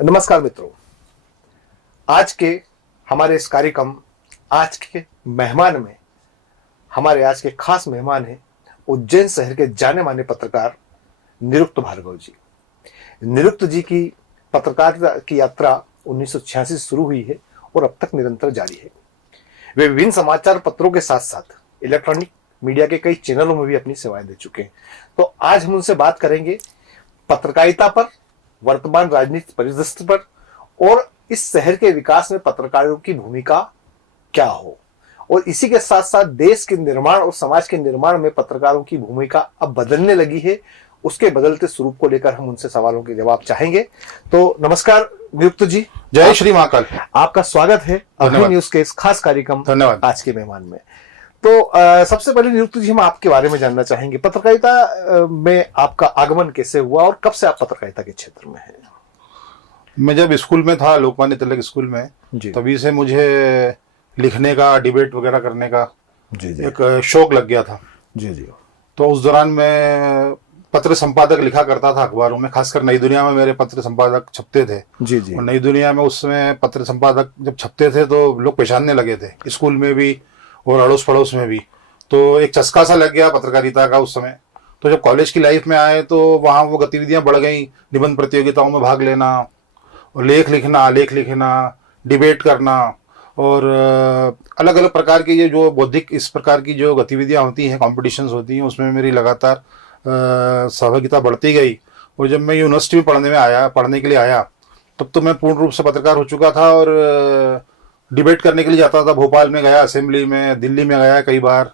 नमस्कार मित्रों, आज के हमारे इस कार्यक्रम आज के मेहमान में हमारे आज के खास मेहमान हैं उज्जैन शहर के जाने माने पत्रकार निरुक्त भार्गव जी। निरुक्त जी की पत्रकारिता की यात्रा 1986 से शुरू हुई है और अब तक निरंतर जारी है। वे विभिन्न समाचार पत्रों के साथ साथ इलेक्ट्रॉनिक मीडिया के कई चैनलों में भी अपनी सेवाएं दे चुके हैं। तो आज हम उनसे बात करेंगे पत्रकारिता पर, वर्तमान राजनीतिक परिदृश्य पर और इस शहर के विकास में पत्रकारों की भूमिका क्या हो, और इसी के साथ साथ देश के निर्माण और समाज के निर्माण में पत्रकारों की भूमिका अब बदलने लगी है, उसके बदलते स्वरूप को लेकर हम उनसे सवालों के जवाब चाहेंगे। तो नमस्कार निरुक्त जी। जय श्री महाकाल। आपका स्वागत है अभी न्यूज के इस खास कार्यक्रम धन्यवाद आज के मेहमान में। तो सबसे पहले निरुक्त जी, हम आपके बारे में जानना चाहेंगे, पत्रकारिता में आपका आगमन कैसे हुआ और कब से आप पत्रकारिता के क्षेत्र में हैं? मैं जब स्कूल में था, लोकमान्य तिलक स्कूल में, तभी से मुझे लिखने का, डिबेट वगैरह करने का एक शौक लग गया था। जी। तो उस दौरान मैं पत्र संपादक लिखा करता था अखबारों में, खासकर नई दुनिया में मेरे पत्र संपादक छपते थे। जी। और नई दुनिया में उस समय पत्र संपादक जब छपते थे तो लोग पहचानने लगे थे, स्कूल में भी और अड़ोस पड़ोस में भी। तो एक चस्का सा लग गया पत्रकारिता का उस समय। तो जब कॉलेज की लाइफ में आए तो वहाँ वो गतिविधियाँ बढ़ गई, निबंध प्रतियोगिताओं में भाग लेना और लेख लिखना, डिबेट करना और अलग अलग प्रकार की ये जो बौद्धिक इस प्रकार की जो गतिविधियाँ होती हैं, कॉम्पिटिशन्स होती हैं, उसमें मेरी लगातार सहभागिता बढ़ती गई। और जब मैं यूनिवर्सिटी में पढ़ने के लिए आया तब तो मैं पूर्ण रूप से पत्रकार हो चुका था और डिबेट करने के लिए जाता था। भोपाल में गया, असेंबली में, दिल्ली में गया कई बार,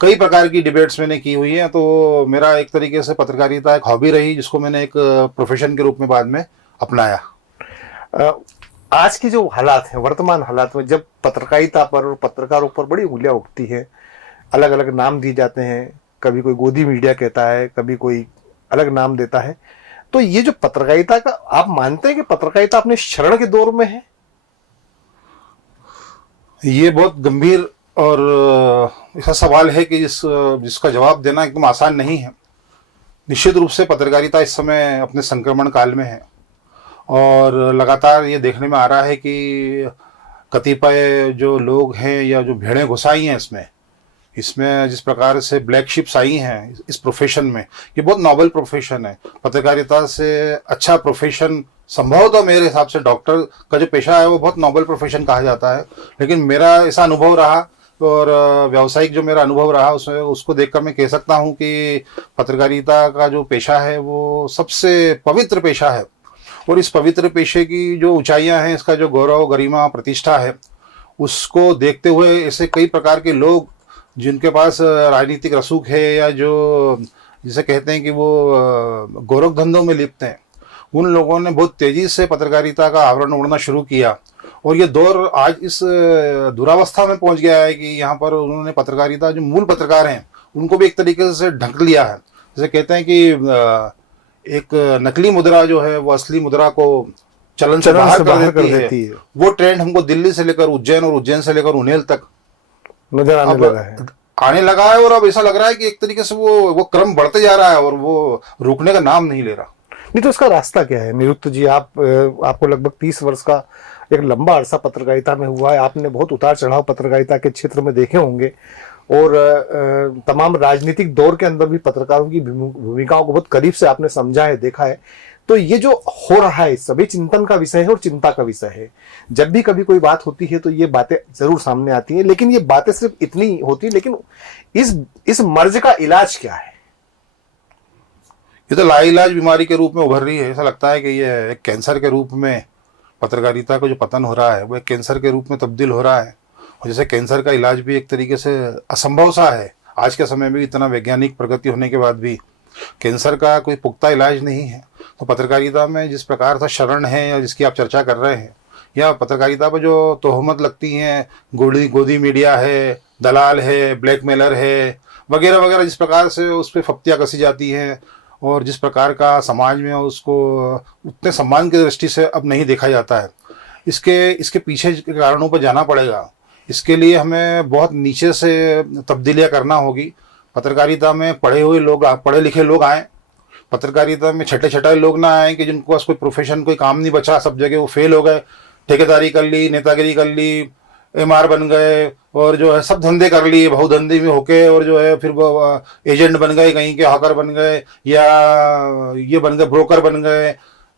कई प्रकार की डिबेट्स मैंने की हुई हैं। तो मेरा एक तरीके से पत्रकारिता एक हॉबी रही, जिसको मैंने एक प्रोफेशन के रूप में बाद में अपनाया। आज की जो हालात हैं, वर्तमान हालात में, जब पत्रकारिता पर और पत्रकारों पर बड़ी उंगलियां उठती हैं, अलग अलग नाम दिए जाते हैं, कभी कोई गोदी मीडिया कहता है, कभी कोई अलग नाम देता है, तो ये जो पत्रकारिता का, आप मानते हैं कि पत्रकारिता अपने शरण के दौर में है? ये बहुत गंभीर और ऐसा सवाल है कि जिसका जवाब देना एकदम आसान नहीं है। निश्चित रूप से पत्रकारिता इस समय अपने संक्रमण काल में है और लगातार ये देखने में आ रहा है कि कतिपय जो लोग हैं या जो भेड़ें घुसाई हैं इसमें जिस प्रकार से ब्लैक शिप्स आई हैं इस प्रोफेशन में, ये बहुत नॉबल प्रोफेशन है। पत्रकारिता से अच्छा प्रोफेशन संभव तो मेरे हिसाब से डॉक्टर का जो पेशा है वो बहुत नॉबल प्रोफेशन कहा जाता है, लेकिन मेरा ऐसा अनुभव रहा और व्यावसायिक जो मेरा अनुभव रहा उसमें उसको देखकर मैं कह सकता हूँ कि पत्रकारिता का जो पेशा है वो सबसे पवित्र पेशा है। और इस पवित्र पेशे की जो ऊंचाइयाँ हैं, इसका जो गौरव, गरिमा, प्रतिष्ठा है, उसको देखते हुए ऐसे कई प्रकार के लोग जिनके पास राजनीतिक रसूख है या जो जिसे कहते हैं कि वो गोरख धंधों में लिप्त हैं, उन लोगों ने बहुत तेजी से पत्रकारिता का आवरण ओढ़ना शुरू किया। और ये दौर आज इस दुरावस्था में पहुंच गया है कि यहाँ पर उन्होंने पत्रकारिता, जो मूल पत्रकार हैं, उनको भी एक तरीके से ढक लिया है। जैसे कहते हैं कि एक नकली मुद्रा जो है वो असली मुद्रा को चलन से बाहर कर देती है। वो ट्रेंड हमको दिल्ली से लेकर उज्जैन और उज्जैन से लेकर उन्हेल तक नजर आने लगा है। और अब ऐसा लग रहा है कि एक तरीके से वो क्रम बढ़ते जा रहा है और वो रुकने का नाम नहीं ले रहा। नहीं तो इसका रास्ता क्या है निरुक्त जी? आपको लगभग 30 वर्ष का एक लंबा अरसा पत्रकारिता में हुआ है, आपने बहुत उतार चढ़ाव पत्रकारिता के क्षेत्र में देखे होंगे और तमाम राजनीतिक दौर के अंदर भी पत्रकारों की भूमिकाओं को बहुत करीब से आपने समझा है, देखा है। तो ये जो हो रहा है सभी चिंतन का विषय है और चिंता का विषय है। जब भी कभी कोई बात होती है तो ये बातें जरूर सामने आती हैं, लेकिन ये बातें सिर्फ इतनी होती है, लेकिन इस मर्ज का इलाज क्या है? ये तो लाइलाज बीमारी के रूप में उभर रही है। ऐसा लगता है कि ये एक कैंसर के रूप में पत्रकारिता को जो पतन हो रहा है वो एक कैंसर के रूप में तब्दील हो रहा है। और जैसे कैंसर का इलाज भी एक तरीके से असंभव सा है, आज के समय में इतना वैज्ञानिक प्रगति होने के बाद भी कैंसर का कोई पुख्ता इलाज नहीं है। तो पत्रकारिता में जिस प्रकार से शरण है या जिसकी आप चर्चा कर रहे हैं, या पत्रकारिता पर जो तोहमत लगती हैं, गोदी मीडिया है, दलाल है, ब्लैकमेलर है, वगैरह वगैरह, जिस प्रकार से उस पर फप्तियाँ कसी जाती हैं और जिस प्रकार का समाज में उसको उतने सम्मान की दृष्टि से अब नहीं देखा जाता है, इसके पीछे के कारणों पर जाना पड़ेगा। इसके लिए हमें बहुत नीचे से तब्दीलियाँ करना होगी। पत्रकारिता में पढ़े लिखे लोग आएँ, पत्रकारिता में छठे छठाई लोग ना आए कि जिनको पास कोई प्रोफेशन, कोई काम नहीं बचा, सब जगह वो फेल हो गए, ठेकेदारी कर ली, नेतागिरी कर ली, एमआर बन गए, और जो है सब धंधे कर लिए बहुधंधे में होके, और जो है फिर वो एजेंट बन गए, कहीं के हॉकर बन गए, या ये बन गए ब्रोकर बन गए,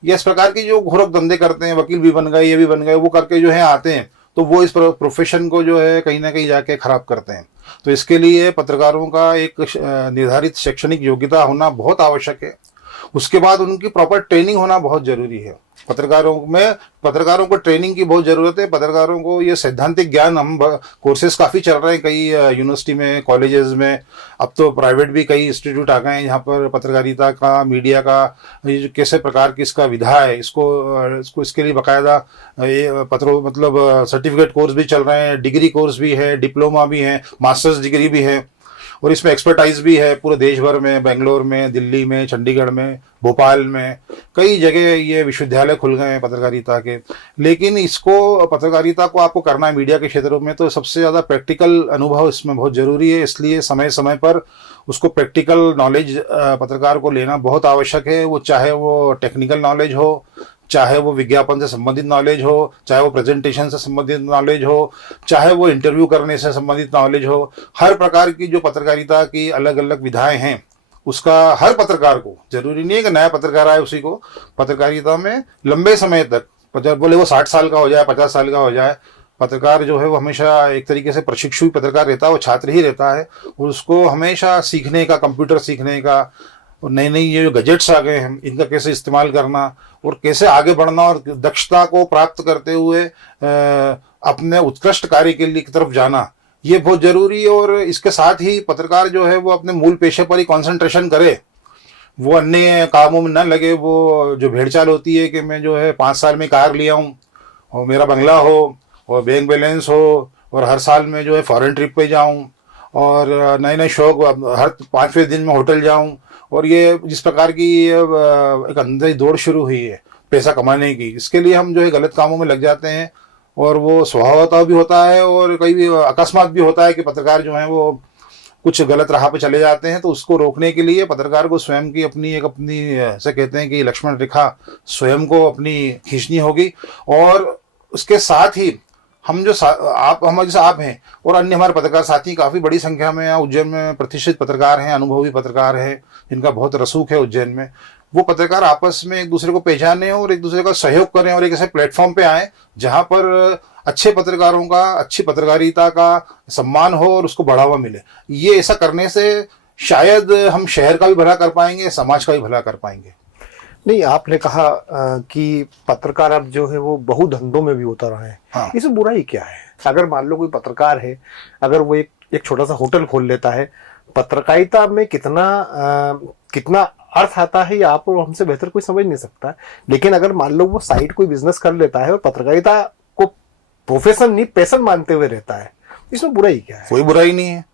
ये इस प्रकार की जो घोरक धंधे करते हैं, वकील भी बन गए, ये भी बन गए, वो करके जो है आते हैं, तो वो इस प्रोफेशन को जो है कहीं ना कहीं जाके खराब करते हैं। तो इसके लिए पत्रकारों का एक निर्धारित शैक्षणिक योग्यता होना बहुत आवश्यक है। उसके बाद उनकी प्रॉपर ट्रेनिंग होना बहुत जरूरी है। पत्रकारों को ट्रेनिंग की बहुत ज़रूरत है। पत्रकारों को ये सैद्धांतिक ज्ञान, हम कोर्सेज काफ़ी चल रहे हैं कई यूनिवर्सिटी में, कॉलेजेस में, अब तो प्राइवेट भी कई इंस्टीट्यूट आ गए हैं जहाँ पर पत्रकारिता का, मीडिया का, ये जो कैसे प्रकार की इसका विधा है, इसको इसके लिए बाकायदा ये सर्टिफिकेट कोर्स भी चल रहे हैं, डिग्री कोर्स भी है, डिप्लोमा भी है, मास्टर्स डिग्री भी है, और इसमें एक्सपर्टाइज भी है पूरे देश भर में, बेंगलोर में, दिल्ली में, चंडीगढ़ में, भोपाल में, कई जगह ये विश्वविद्यालय खुल गए हैं पत्रकारिता के। लेकिन इसको, पत्रकारिता को आपको करना है मीडिया के क्षेत्रों में, तो सबसे ज़्यादा प्रैक्टिकल अनुभव इसमें बहुत ज़रूरी है। इसलिए समय समय पर उसको प्रैक्टिकल नॉलेज पत्रकार को लेना बहुत आवश्यक है। वो चाहे वो टेक्निकल नॉलेज हो, चाहे वो विज्ञापन से संबंधित नॉलेज हो, चाहे वो प्रेजेंटेशन से संबंधित नॉलेज हो, चाहे वो इंटरव्यू करने से संबंधित नॉलेज हो, हर प्रकार की जो पत्रकारिता की अलग अलग विधाएं हैं, उसका हर पत्रकार को, जरूरी नहीं है कि नया पत्रकार आए उसी को, पत्रकारिता में लंबे समय तक, बोले वो 60 साल का हो जाए, 50 साल का हो जाए, पत्रकार जो है वो हमेशा एक तरीके से प्रशिक्षु पत्रकार रहता है, वो छात्र ही रहता है, और उसको हमेशा सीखने का, कंप्यूटर सीखने का, और नई नई ये जो गजेट्स आ गए हैं इनका कैसे इस्तेमाल करना और कैसे आगे बढ़ना, और दक्षता को प्राप्त करते हुए अपने उत्कृष्ट कार्य के लिए की तरफ जाना, ये बहुत जरूरी है। और इसके साथ ही पत्रकार जो है वो अपने मूल पेशे पर ही कंसंट्रेशन करे, वो अन्य कामों में न लगे। वो जो भेड़चाल होती है कि मैं जो है 5 साल में कार लिया हूँ, और मेरा बंगला हो, और बैंक बैलेंस हो, और हर साल में जो है फॉरेन ट्रिप पे जाऊँ, और नए नए शौक, हर 5वें दिन में होटल जाऊँ, और ये जिस प्रकार की एक अंदर दौड़ शुरू हुई है पैसा कमाने की, इसके लिए हम जो है गलत कामों में लग जाते हैं, और वो स्वभावतः भी होता है, और कई अकस्मात भी होता है कि पत्रकार जो हैं वो कुछ गलत राह पे चले जाते हैं। तो उसको रोकने के लिए पत्रकार को स्वयं की अपनी ऐसे कहते हैं कि लक्ष्मण रेखा स्वयं को अपनी खींचनी होगी। और उसके साथ ही हम जो हम जैसे आप हैं और अन्य हमारे पत्रकार साथी काफ़ी बड़ी संख्या में यहाँ उज्जैन में प्रतिष्ठित पत्रकार हैं, अनुभवी पत्रकार हैं, जिनका बहुत रसूख है उज्जैन में, वो पत्रकार आपस में एक दूसरे को पहचाने और एक दूसरे का सहयोग करें, और एक ऐसे प्लेटफॉर्म पे आए जहाँ पर अच्छे पत्रकारों का, अच्छी पत्रकारिता का सम्मान हो और उसको बढ़ावा मिले। ये ऐसा करने से शायद हम शहर का भी भला कर पाएंगे, समाज का भी भला कर पाएंगे। नहीं, आपने कहा कि पत्रकार अब जो है वो बहुधंधों में भी उतर रहे हैं। हाँ। इसमें बुराई क्या है? अगर मान लो कोई पत्रकार है, अगर वो एक छोटा सा होटल खोल लेता है, पत्रकारिता में कितना अर्थ आता है ये आप और हमसे बेहतर कोई समझ नहीं सकता। लेकिन अगर मान लो वो साइड कोई बिजनेस कर लेता है और पत्रकारिता को प्रोफेशन नहीं पैशन मानते हुए रहता है, इसमें बुराई क्या है? कोई बुराई नहीं है,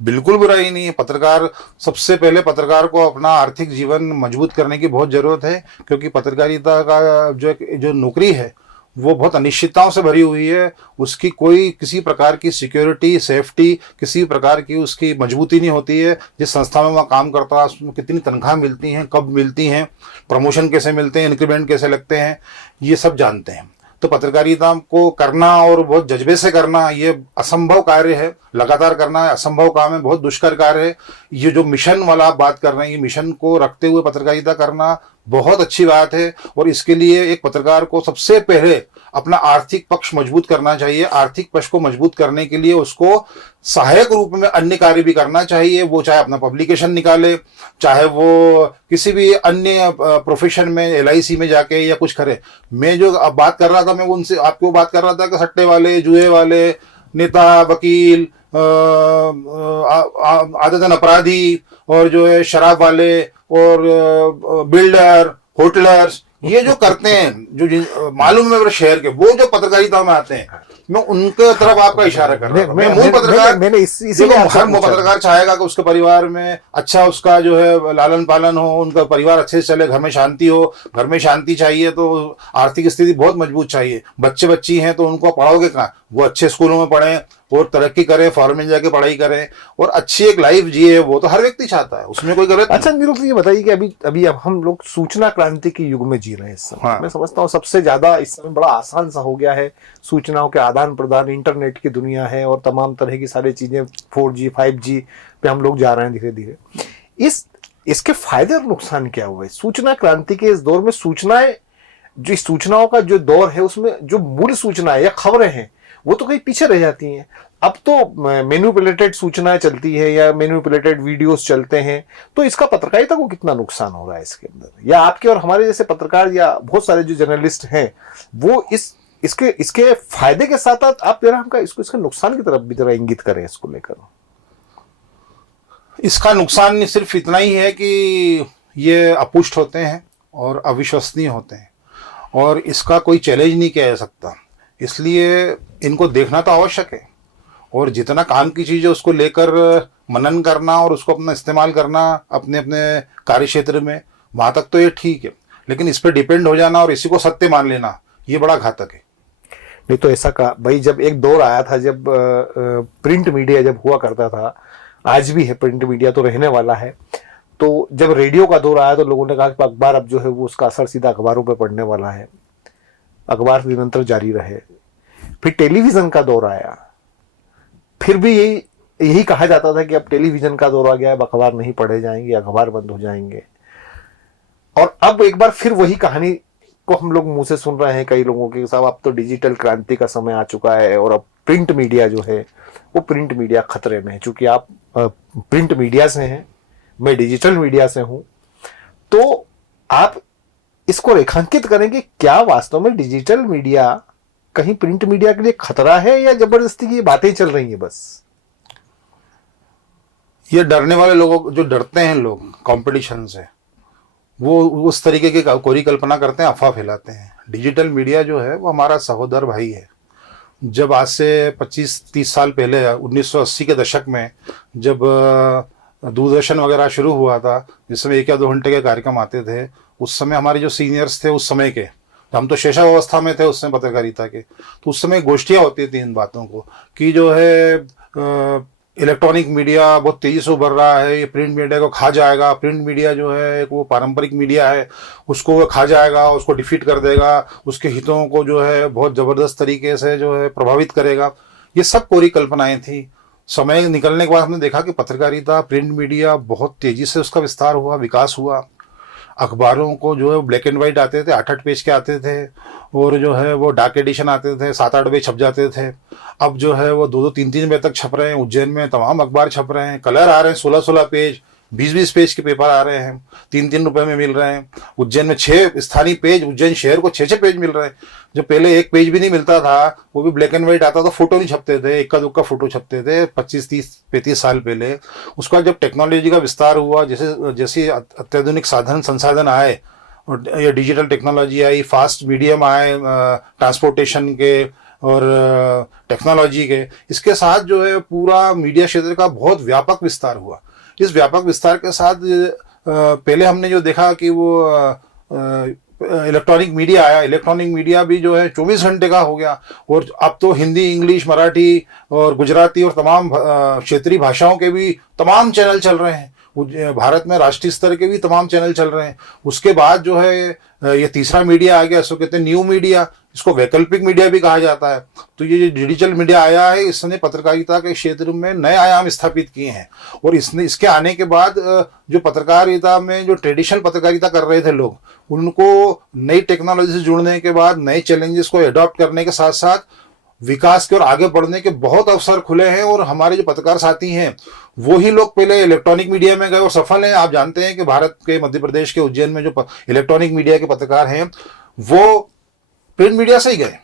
बिल्कुल बुराई नहीं है। पत्रकार, सबसे पहले पत्रकार को अपना आर्थिक जीवन मजबूत करने की बहुत ज़रूरत है, क्योंकि पत्रकारिता का जो नौकरी है वो बहुत अनिश्चितताओं से भरी हुई है। उसकी कोई किसी प्रकार की सिक्योरिटी, सेफ्टी, किसी प्रकार की उसकी मजबूती नहीं होती है। जिस संस्था में वहाँ काम करता है उसमें कितनी तनख्वाह मिलती हैं, कब मिलती हैं, प्रमोशन कैसे मिलते हैं, इंक्रीमेंट कैसे लगते हैं, ये सब जानते हैं। तो पत्रकारिता को करना और बहुत जज्बे से करना ये असंभव कार्य है, लगातार करना है असंभव काम है, बहुत दुष्कर कार्य है। ये जो मिशन वाला आप बात कर रहे हैं, ये मिशन को रखते हुए पत्रकारिता करना बहुत अच्छी बात है। और इसके लिए एक पत्रकार को सबसे पहले अपना आर्थिक पक्ष मजबूत करना चाहिए। आर्थिक पक्ष को मजबूत करने के लिए उसको सहायक रूप में अन्य कार्य भी करना चाहिए। वो चाहे अपना पब्लिकेशन निकाले, चाहे वो किसी भी अन्य प्रोफेशन में LIC में जाके या कुछ करे। मैं जो अब बात कर रहा था, मैं उनसे आपको बात कर रहा था कि सट्टे वाले, जुए वाले, नेता, वकील, आदतन अपराधी, और जो है शराब वाले, और बिल्डर, होटलर्स, ये जो करते हैं, जो मालूम है मेरे शहर के, वो जो पत्रकारिता में आते हैं, मैं उनके तरफ आपका इशारा कर रहा हूं। मैं मूल पत्रकार, हर पत्रकार चाहेगा कि उसके परिवार में अच्छा उसका जो है लालन पालन हो, उनका परिवार अच्छे से चले, घर में शांति हो। घर में शांति चाहिए तो आर्थिक स्थिति बहुत मजबूत चाहिए। बच्चे बच्ची हैं तो उनको पढ़ाओगे कहाँ? वो अच्छे स्कूलों में पढ़ें, और तरक्की करें, फॉरेन में जाके पढ़ाई करें और अच्छी एक लाइफ जिए, वो तो हर व्यक्ति चाहता है, उसमें कोई गलत अच्छा निरुक्त, ये बताइए कि अभी अब हम लोग सूचना क्रांति के युग में जी रहे हैं इस समय। हाँ। मैं समझता हूँ सबसे ज्यादा इस समय बड़ा आसान सा हो गया है, सूचनाओं के आदान प्रदान, इंटरनेट की दुनिया है और तमाम तरह की सारी चीजें 4G 5G पे हम लोग जा रहे हैं धीरे धीरे। इसके फायदे और नुकसान क्या हुए सूचना क्रांति के इस दौर में? सूचनाओं का जो दौर है उसमें जो मूल सूचनाएं या खबरें हैं वो तो कहीं पीछे रह जाती हैं। अब तो मैनिपुलेटेड सूचनाएं चलती है या मैनिपुलेटेड वीडियोस चलते हैं, तो इसका पत्रकारिता को कितना नुकसान हो रहा है इसके अंदर? या आपके और हमारे जैसे पत्रकार या बहुत सारे जो जर्नलिस्ट हैं वो इसके फायदे के साथ साथ आप जरा हमका इसके नुकसान की तरफ भी जरा इंगित करें इसको लेकर। इसका नुकसान सिर्फ इतना ही है कि ये अपुष्ट होते हैं और अविश्वसनीय होते हैं और इसका कोई चैलेंज नहीं किया जा सकता, इसलिए इनको देखना तो आवश्यक है और जितना काम की चीज़ है उसको लेकर मनन करना और उसको अपना इस्तेमाल करना अपने अपने कार्य क्षेत्र में, वहाँ तक तो ये ठीक है, लेकिन इस पर डिपेंड हो जाना और इसी को सत्य मान लेना ये बड़ा घातक है। नहीं तो ऐसा कहा भाई, जब एक दौर आया था जब प्रिंट मीडिया जब हुआ करता था, आज भी है प्रिंट मीडिया तो रहने वाला है, तो जब रेडियो का दौर आया तो लोगों ने कहा कि अखबार अब जो है वो उसका असर सीधा अखबारों पे पड़ने वाला है, अखबार निरंतर जारी रहे। फिर टेलीविजन का दौर आया, फिर भी यही कहा जाता था कि अब टेलीविजन का दौर आ गया है, अब अखबार नहीं पढ़े जाएंगे, अखबार बंद हो जाएंगे। और अब एक बार फिर वही कहानी को हम लोग मुंह से सुन रहे हैं कई लोगों के साथ, अब तो डिजिटल क्रांति का समय आ चुका है और अब प्रिंट मीडिया जो है वो प्रिंट मीडिया खतरे में है। चूंकि आप प्रिंट मीडिया से हैं, मैं डिजिटल मीडिया से हूं, तो आप इसको रेखांकित करेंगे क्या वास्तव में डिजिटल मीडिया कहीं प्रिंट मीडिया के लिए खतरा है या जबरदस्ती की बातें चल रही हैं बस? ये डरने वाले लोगों, जो डरते हैं लोग कंपटीशन से, वो उस तरीके की कोरी कल्पना करते हैं, अफवाह फैलाते हैं। डिजिटल मीडिया जो है वो हमारा सहोदर भाई है। जब आज से 25-30 साल पहले 1980 के दशक में जब दूरदर्शन वगैरह शुरू हुआ था, जिसमें 1 या 2 घंटे के कार्यक्रम आते थे, उस समय हमारे जो सीनियर्स थे उस समय के, हम तो शेषावस्था में थे उस समय पत्रकारिता के, तो उस समय गोष्ठियाँ होती थी इन बातों को कि जो है इलेक्ट्रॉनिक मीडिया बहुत तेजी से उभर रहा है, ये प्रिंट मीडिया को खा जाएगा, प्रिंट मीडिया जो है वो पारंपरिक मीडिया है उसको वो खा जाएगा, उसको डिफीट कर देगा, उसके हितों को जो है बहुत ज़बरदस्त तरीके से जो है प्रभावित करेगा। ये सब कोरी कल्पनाएं थी। समय निकलने के बाद हमने देखा कि पत्रकारिता, प्रिंट मीडिया बहुत तेजी से उसका विस्तार हुआ, विकास हुआ। अखबारों को जो है ब्लैक एंड वाइट आते थे, 8-8 पेज के आते थे, और जो है वो डाक एडिशन आते थे, 7-8 पेज छप जाते थे। अब जो है वो 2-2, 3-3 बजे तक छप रहे हैं। उज्जैन में तमाम अखबार छप रहे हैं, कलर आ रहे हैं, 16-16 पेज, 20-20 पेज के पेपर आ रहे हैं, 3-3 रुपए में मिल रहे हैं। उज्जैन में 6 स्थानीय पेज, उज्जैन शहर को 6-6 पेज मिल रहे हैं। जो पहले 1 पेज भी नहीं मिलता था, वो भी ब्लैक एंड व्हाइट आता था, फोटो नहीं छपते थे, इक्का दुक्का फोटो छपते थे 25-30-35 साल पहले। उसका जब टेक्नोलॉजी का विस्तार हुआ, जैसे अत्याधुनिक साधन संसाधन आए और ये डिजिटल टेक्नोलॉजी आई, फास्ट मीडियम आए ट्रांसपोर्टेशन के और टेक्नोलॉजी के, इसके साथ जो है पूरा मीडिया क्षेत्र का बहुत व्यापक विस्तार हुआ। इस व्यापक विस्तार के साथ पहले हमने जो देखा कि वो इलेक्ट्रॉनिक मीडिया आया, इलेक्ट्रॉनिक मीडिया भी जो है 24 घंटे का हो गया, और अब तो हिंदी, इंग्लिश, मराठी और गुजराती और तमाम क्षेत्रीय भाषाओं के भी तमाम चैनल चल रहे हैं। भारत में राष्ट्रीय स्तर के भी तमाम चैनल चल रहे हैं। उसके बाद जो है ये तीसरा मीडिया आ गया, इसको कहते हैं न्यू मीडिया, इसको वैकल्पिक मीडिया भी कहा जाता है। तो ये डिजिटल मीडिया आया है, इसने पत्रकारिता के क्षेत्र में नए आयाम स्थापित किए हैं। और इसके आने के बाद जो पत्रकारिता में जो ट्रेडिशनल पत्रकारिता कर रहे थे लोग, उनको नई टेक्नोलॉजी से जुड़ने के बाद नए चैलेंजेस को अडॉप्ट करने के साथ साथ विकास के और आगे बढ़ने के बहुत अवसर खुले हैं। और हमारे जो पत्रकार साथी हैं वो ही लोग पहले इलेक्ट्रॉनिक मीडिया में गए और सफल हैं। आप जानते हैं कि भारत के मध्य प्रदेश के उज्जैन में जो इलेक्ट्रॉनिक मीडिया के पत्रकार हैं वो प्रिंट मीडिया से ही गए।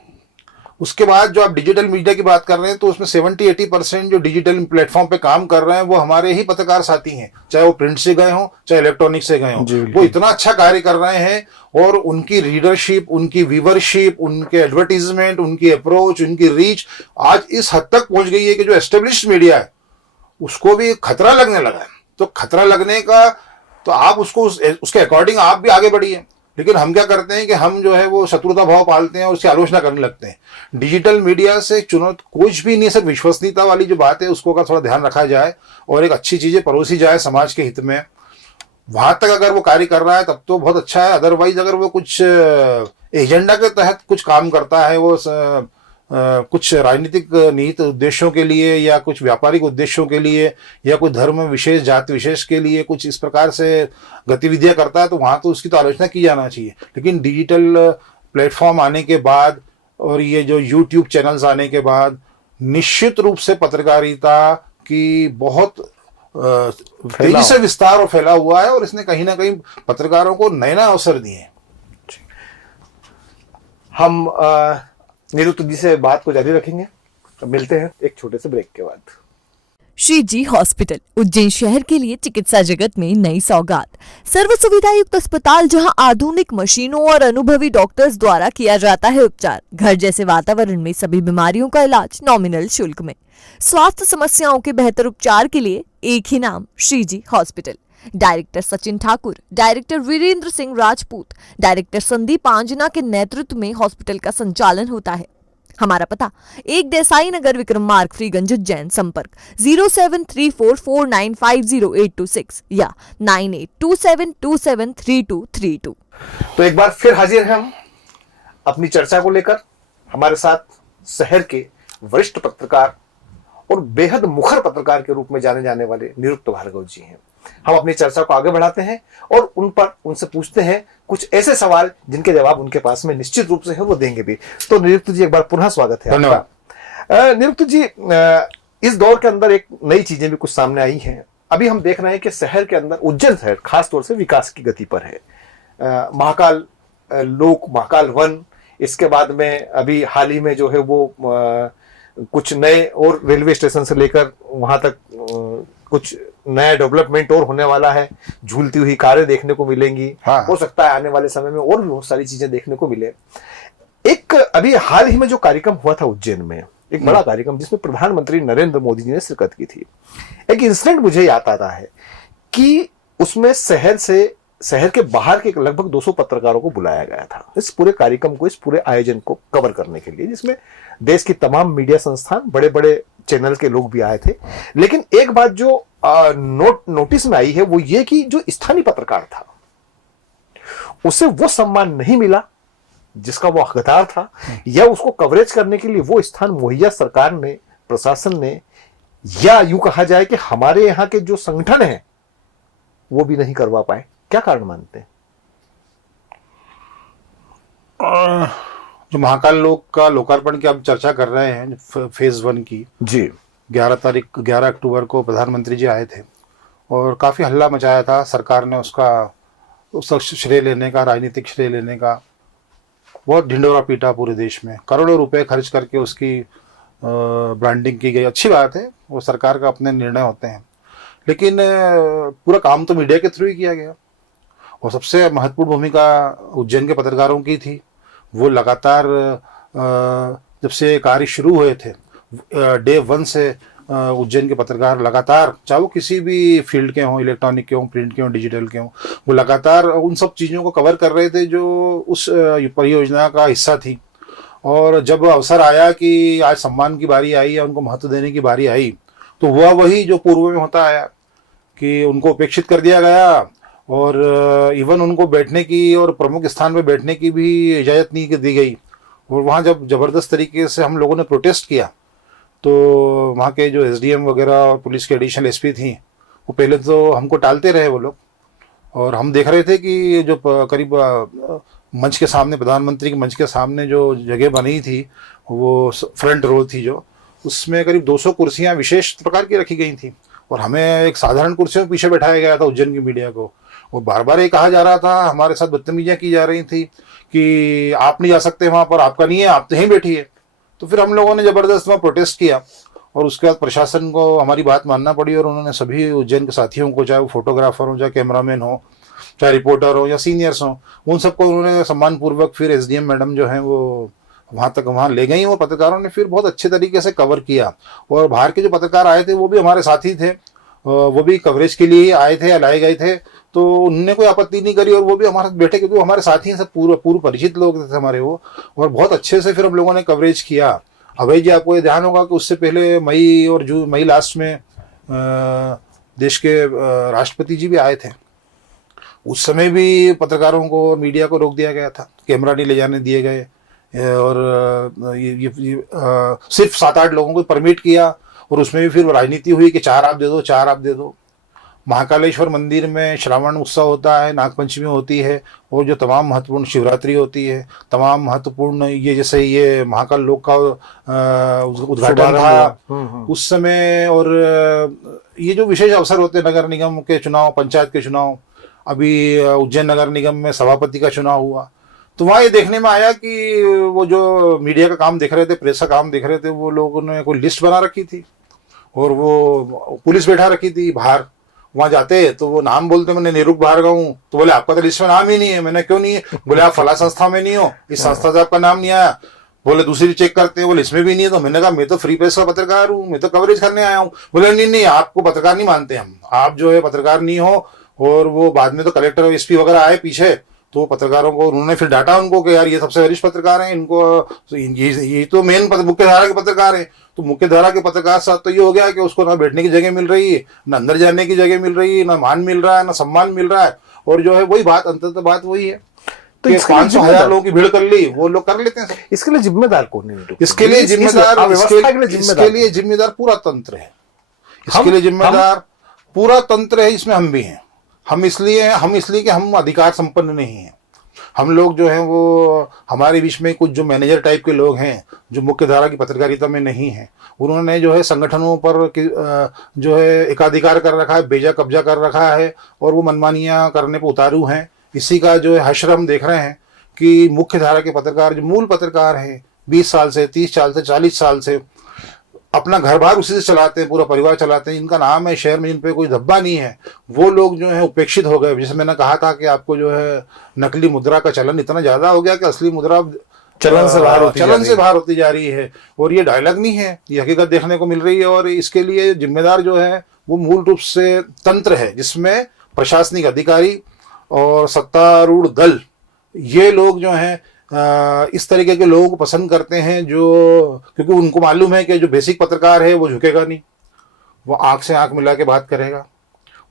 उसके बाद जो आप डिजिटल मीडिया की बात कर रहे हैं, तो उसमें 70-80% जो डिजिटल प्लेटफॉर्म पे काम कर रहे हैं वो हमारे ही पत्रकार साथी हैं, चाहे वो प्रिंट से गए हों चाहे इलेक्ट्रॉनिक से गए हों। वो इतना अच्छा कार्य कर रहे हैं और उनकी रीडरशिप, उनकी व्यूवरशिप, उनके एडवर्टीजमेंट, उनकी अप्रोच, उनकी रीच आज इस हद तक पहुंच गई है कि जो एस्टेब्लिश्ड मीडिया है उसको भी खतरा लगने लगा है। तो खतरा लगने का, तो आप उसको उसके अकॉर्डिंग आप भी आगे बढ़िए। लेकिन हम क्या करते हैं कि हम जो है वो शत्रुता भाव पालते हैं और उसकी आलोचना करने लगते हैं। डिजिटल मीडिया से चुनौती कुछ भी नहीं, सिर्फ विश्वसनीयता वाली जो बात है उसको का थोड़ा ध्यान रखा जाए और एक अच्छी चीजें परोसी जाए समाज के हित में, वहां तक अगर वो कार्य कर रहा है तब तो बहुत अच्छा है। अदरवाइज अगर वो कुछ एजेंडा के तहत कुछ काम करता है, वो कुछ राजनीतिक निहित उद्देश्यों के लिए या कुछ व्यापारिक उद्देश्यों के लिए या कुछ धर्म विशेष जाति विशेष के लिए कुछ इस प्रकार से गतिविधियां करता है, तो वहां तो उसकी तो आलोचना की जाना चाहिए। लेकिन डिजिटल प्लेटफॉर्म आने के बाद और ये जो यूट्यूब चैनल्स आने के बाद निश्चित रूप से पत्रकारिता की बहुत तेजी से विस्तार और फैला हुआ है और इसने कहीं ना कहीं पत्रकारों को नए नए अवसर दिए हैं। हम निरुक्त जी से बात को जारी रखेंगे, तो मिलते हैं एक छोटे से ब्रेक के बाद। श्री जी हॉस्पिटल उज्जैन शहर के लिए चिकित्सा जगत में नई सौगात। सर्व सुविधा युक्त अस्पताल जहां आधुनिक मशीनों और अनुभवी डॉक्टर्स द्वारा किया जाता है उपचार। घर जैसे वातावरण में सभी बीमारियों का इलाज नॉमिनल शुल्क में। स्वास्थ्य समस्याओं के बेहतर उपचार के लिए एक ही नाम, Shri ji hospital. Director Sachin Thakur, director Virendra Singh Rajput, director Sandeep Anjana के नेतृत्व में हॉस्पिटल का संचालन होता है। हमारा पता 1 देसाई नगर, विक्रम मार्ग, फ्रीगंज, उज्जैन। संपर्क 0734495086 या 9827273232। तो एक बार फिर हाजिर हैं हम अपनी चर्चा को लेकर। हमारे साथ शहर के वरिष्ठ पत्रकार और बेहद मुखर पत्रकार के रूप में जाने जाने वाले निरुक्त भार्गव जी हैं। हम अपनी चर्चा को आगे बढ़ाते हैं और उनसे पूछते हैं कुछ ऐसे सवाल जिनके जवाब उनके पास में निश्चित रूप से है, वो देंगे भी। तो निरुक्त जी, एक बार पुनः स्वागत है। धन्यवाद। निरुक्त जी, इस दौर के अंदर एक नई चीजें भी कुछ सामने आई हैं। अभी हम देख रहे हैं कि शहर के अंदर, उज्जैन शहर खास तौर से विकास की गति पर है। महाकाल लोक, महाकाल वन, इसके बाद में अभी हाल ही में जो है वो कुछ नए और रेलवे स्टेशन से लेकर वहां तक कुछ नया डेवलपमेंट और होने वाला है। झूलती हुई कारें देखने को मिलेंगी। हाँ। हो सकता है आने वाले समय में और भी बहुत सारी चीजें देखने को मिले। एक अभी हाल ही में जो कार्यक्रम हुआ था उज्जैन में, एक बड़ा कार्यक्रम जिसमें प्रधानमंत्री नरेंद्र मोदी जी ने शिरकत की थी। एक इंसिडेंट मुझे याद आता है कि उसमें शहर के बाहर के लगभग 200 पत्रकारों को बुलाया गया था इस पूरे कार्यक्रम को, इस पूरे आयोजन को कवर करने के लिए, जिसमें देश की तमाम मीडिया संस्थान, बड़े बड़े चैनल के लोग भी आए थे। लेकिन एक बात जो नोटिस में आई है वो ये कि जो स्थानीय पत्रकार था उसे वो सम्मान नहीं मिला जिसका वो हकदार था, या उसको कवरेज करने के लिए वो स्थान मुहैया सरकार ने, प्रशासन ने, या यूं कहा जाए कि हमारे यहाँ के जो संगठन हैं वो भी नहीं करवा पाए। क्या कारण मानते हैं? जो महाकाल लोक का लोकार्पण की आप चर्चा कर रहे हैं, फेज 1 की जी, 11 अक्टूबर को प्रधानमंत्री जी आए थे और काफ़ी हल्ला मचाया था। सरकार ने उसका श्रेय लेने का, राजनीतिक श्रेय लेने का बहुत ढिंडोरा पीटा पूरे देश में। करोड़ों रुपए खर्च करके उसकी ब्रांडिंग की गई। अच्छी बात है, वो सरकार का अपने निर्णय होते हैं, लेकिन पूरा काम तो मीडिया के थ्रू ही किया गया। और सबसे महत्वपूर्ण भूमिका उज्जैन के पत्रकारों की थी। वो लगातार जब से कार्य शुरू हुए थे, डे 1 से उज्जैन के पत्रकार लगातार, चाहे वो किसी भी फील्ड के हों, इलेक्ट्रॉनिक के हों, प्रिंट के हों, डिजिटल के हों, वो लगातार उन सब चीज़ों को कवर कर रहे थे जो उस परियोजना का हिस्सा थी। और जब अवसर आया कि आज सम्मान की बारी आई या उनको महत्व देने की बारी आई, तो हुआ वही जो पूर्व में होता आया कि उनको उपेक्षित कर दिया गया और इवन उनको बैठने की और प्रमुख स्थान पे बैठने की भी इजाज़त नहीं दी गई। और वहाँ जब ज़बरदस्त तरीके से हम लोगों ने प्रोटेस्ट किया तो वहाँ के जो एसडीएम वगैरह और पुलिस के एडिशनल एसपी थी, वो पहले तो हमको टालते रहे वो लोग, और हम देख रहे थे कि जो करीब मंच के सामने, प्रधानमंत्री के मंच के सामने जो जगह बनी थी, वो फ्रंट रो थी जो, उसमें करीब 200 कुर्सियाँ विशेष प्रकार की रखी गई थी और हमें एक साधारण कुर्सियों के पीछे बैठाया गया था उज्जैन की मीडिया को। वो बार बार ये कहा जा रहा था, हमारे साथ बदतमीजियाँ की जा रही थी कि आप नहीं जा सकते वहाँ पर, आपका नहीं है, आप तो यहीं बैठिए। तो फिर हम लोगों ने ज़बरदस्त वहाँ प्रोटेस्ट किया और उसके बाद प्रशासन को हमारी बात मानना पड़ी और उन्होंने सभी उज्जैन के साथियों को, चाहे वो फोटोग्राफर हो, चाहे कैमरामैन हो, चाहे रिपोर्टर हो या सीनियर्स हो, उन सबको उन्होंने सम्मानपूर्वक फिर एसडीएम मैडम जो हैं वो वहाँ ले गई। वो पत्रकारों ने फिर बहुत अच्छे तरीके से कवर किया और बाहर के जो पत्रकार आए थे वो भी हमारे साथी थे वो भी कवरेज के लिए आए थे या लाए गए थे, तो उनने कोई आपत्ति नहीं करी और वो भी हमारे साथ बैठे, क्योंकि वो हमारे साथी हैं, सब पूर्व परिचित लोग थे हमारे वो, और बहुत अच्छे से फिर हम लोगों ने कवरेज किया। अभय जी, आपको ये ध्यान होगा कि उससे पहले मई लास्ट में देश के राष्ट्रपति जी भी आए थे। उस समय भी पत्रकारों को और मीडिया को रोक दिया गया था, कैमरा नहीं ले जाने दिए गए, और ये सिर्फ 7-8 लोगों को परमिट किया, और उसमें भी फिर राजनीति हुई कि 4 आप दे दो, 4 आप दे दो। महाकालेश्वर मंदिर में श्रावण उत्सव होता है, नागपंचमी होती है, और जो तमाम महत्वपूर्ण शिवरात्रि होती है, तमाम महत्वपूर्ण ये जैसे ये महाकाल लोक का उद्घाटन था उस समय, और ये जो विशेष अवसर होते हैं, नगर निगम के चुनाव, पंचायत के चुनाव, अभी उज्जैन नगर निगम में सभापति का चुनाव हुआ, तो वहाँ ये देखने में आया कि वो जो मीडिया का काम देख रहे थे, प्रेस का काम देख रहे थे, वो लोगों ने कोई लिस्ट बना रखी थी और वो पुलिस बैठा रखी थी बाहर। वहाँ जाते तो वो नाम बोलते, मैंने निरुक भार्गव हूँ, तो बोले आपका तो लिस्ट में नाम ही नहीं है। मैंने क्यों नहीं है? बोले आप फला संस्था में नहीं हो, इस संस्था से आपका नाम नहीं आया। बोले दूसरी चेक करते हैं, बोले इसमें भी नहीं है। तो मैंने कहा मैं तो फ्री प्रेस का पत्रकार हूँ, मैं तो कवरेज करने आया हूँ। बोले नहीं नहीं, आपको पत्रकार नहीं मानते हम, आप जो है पत्रकार नहीं हो। और वो बाद में तो कलेक्टर और एसपी वगैरह आए पीछे, तो पत्रकारों को उन्होंने फिर डांटा उनको कि यार ये सबसे वरिष्ठ पत्रकार हैं, इनको ये तो मेन मुख्य धारा के पत्रकार हैं। तो मुख्य धारा के पत्रकार साथ तो ये हो गया कि उसको ना बैठने की जगह मिल रही है, ना अंदर जाने की जगह मिल रही है, ना मान मिल रहा है, ना सम्मान मिल रहा है। और जो है वही बात, अंततः बात वही है, तो 500,000 लोगों की भीड़ कर ली, वो लोग कर लेते हैं। इसके लिए जिम्मेदार कौन है? इसके लिए जिम्मेदार पूरा तंत्र है। इसके लिए जिम्मेदार पूरा तंत्र है। इसमें हम भी हैं। हम इसलिए कि हम अधिकार संपन्न नहीं हैं। हम लोग जो हैं वो, हमारे बीच में कुछ जो मैनेजर टाइप के लोग हैं जो मुख्य धारा की पत्रकारिता में नहीं हैं, उन्होंने जो है संगठनों पर जो है एकाधिकार कर रखा है, बेजा कब्जा कर रखा है, और वो मनमानियां करने पर उतारू हैं। इसी का जो है हश्र हम देख रहे हैं कि मुख्य धारा के पत्रकार, जो मूल पत्रकार हैं, 20 साल से, 30 साल से, 40 साल से अपना घर बार उसी से चलाते हैं, पूरा परिवार चलाते हैं, इनका नाम है शहर में, जिन पे कोई धब्बा नहीं है, वो लोग जो है उपेक्षित हो गए। जैसे मैंने कहा था कि आपको जो है नकली मुद्रा का चलन इतना ज्यादा हो गया कि असली मुद्रा चलन से बाहर होती जा रही है। और ये डायलॉग नहीं है, ये हकीकत देखने को मिल रही है। और इसके लिए जिम्मेदार जो है वो मूल रूप से तंत्र है, जिसमें प्रशासनिक अधिकारी और सत्तारूढ़ दल, ये लोग जो हैं इस तरीके के लोगों को पसंद करते हैं, जो क्योंकि उनको मालूम है कि जो बेसिक पत्रकार है वो झुकेगा नहीं, वो आंख से आंख मिला के बात करेगा,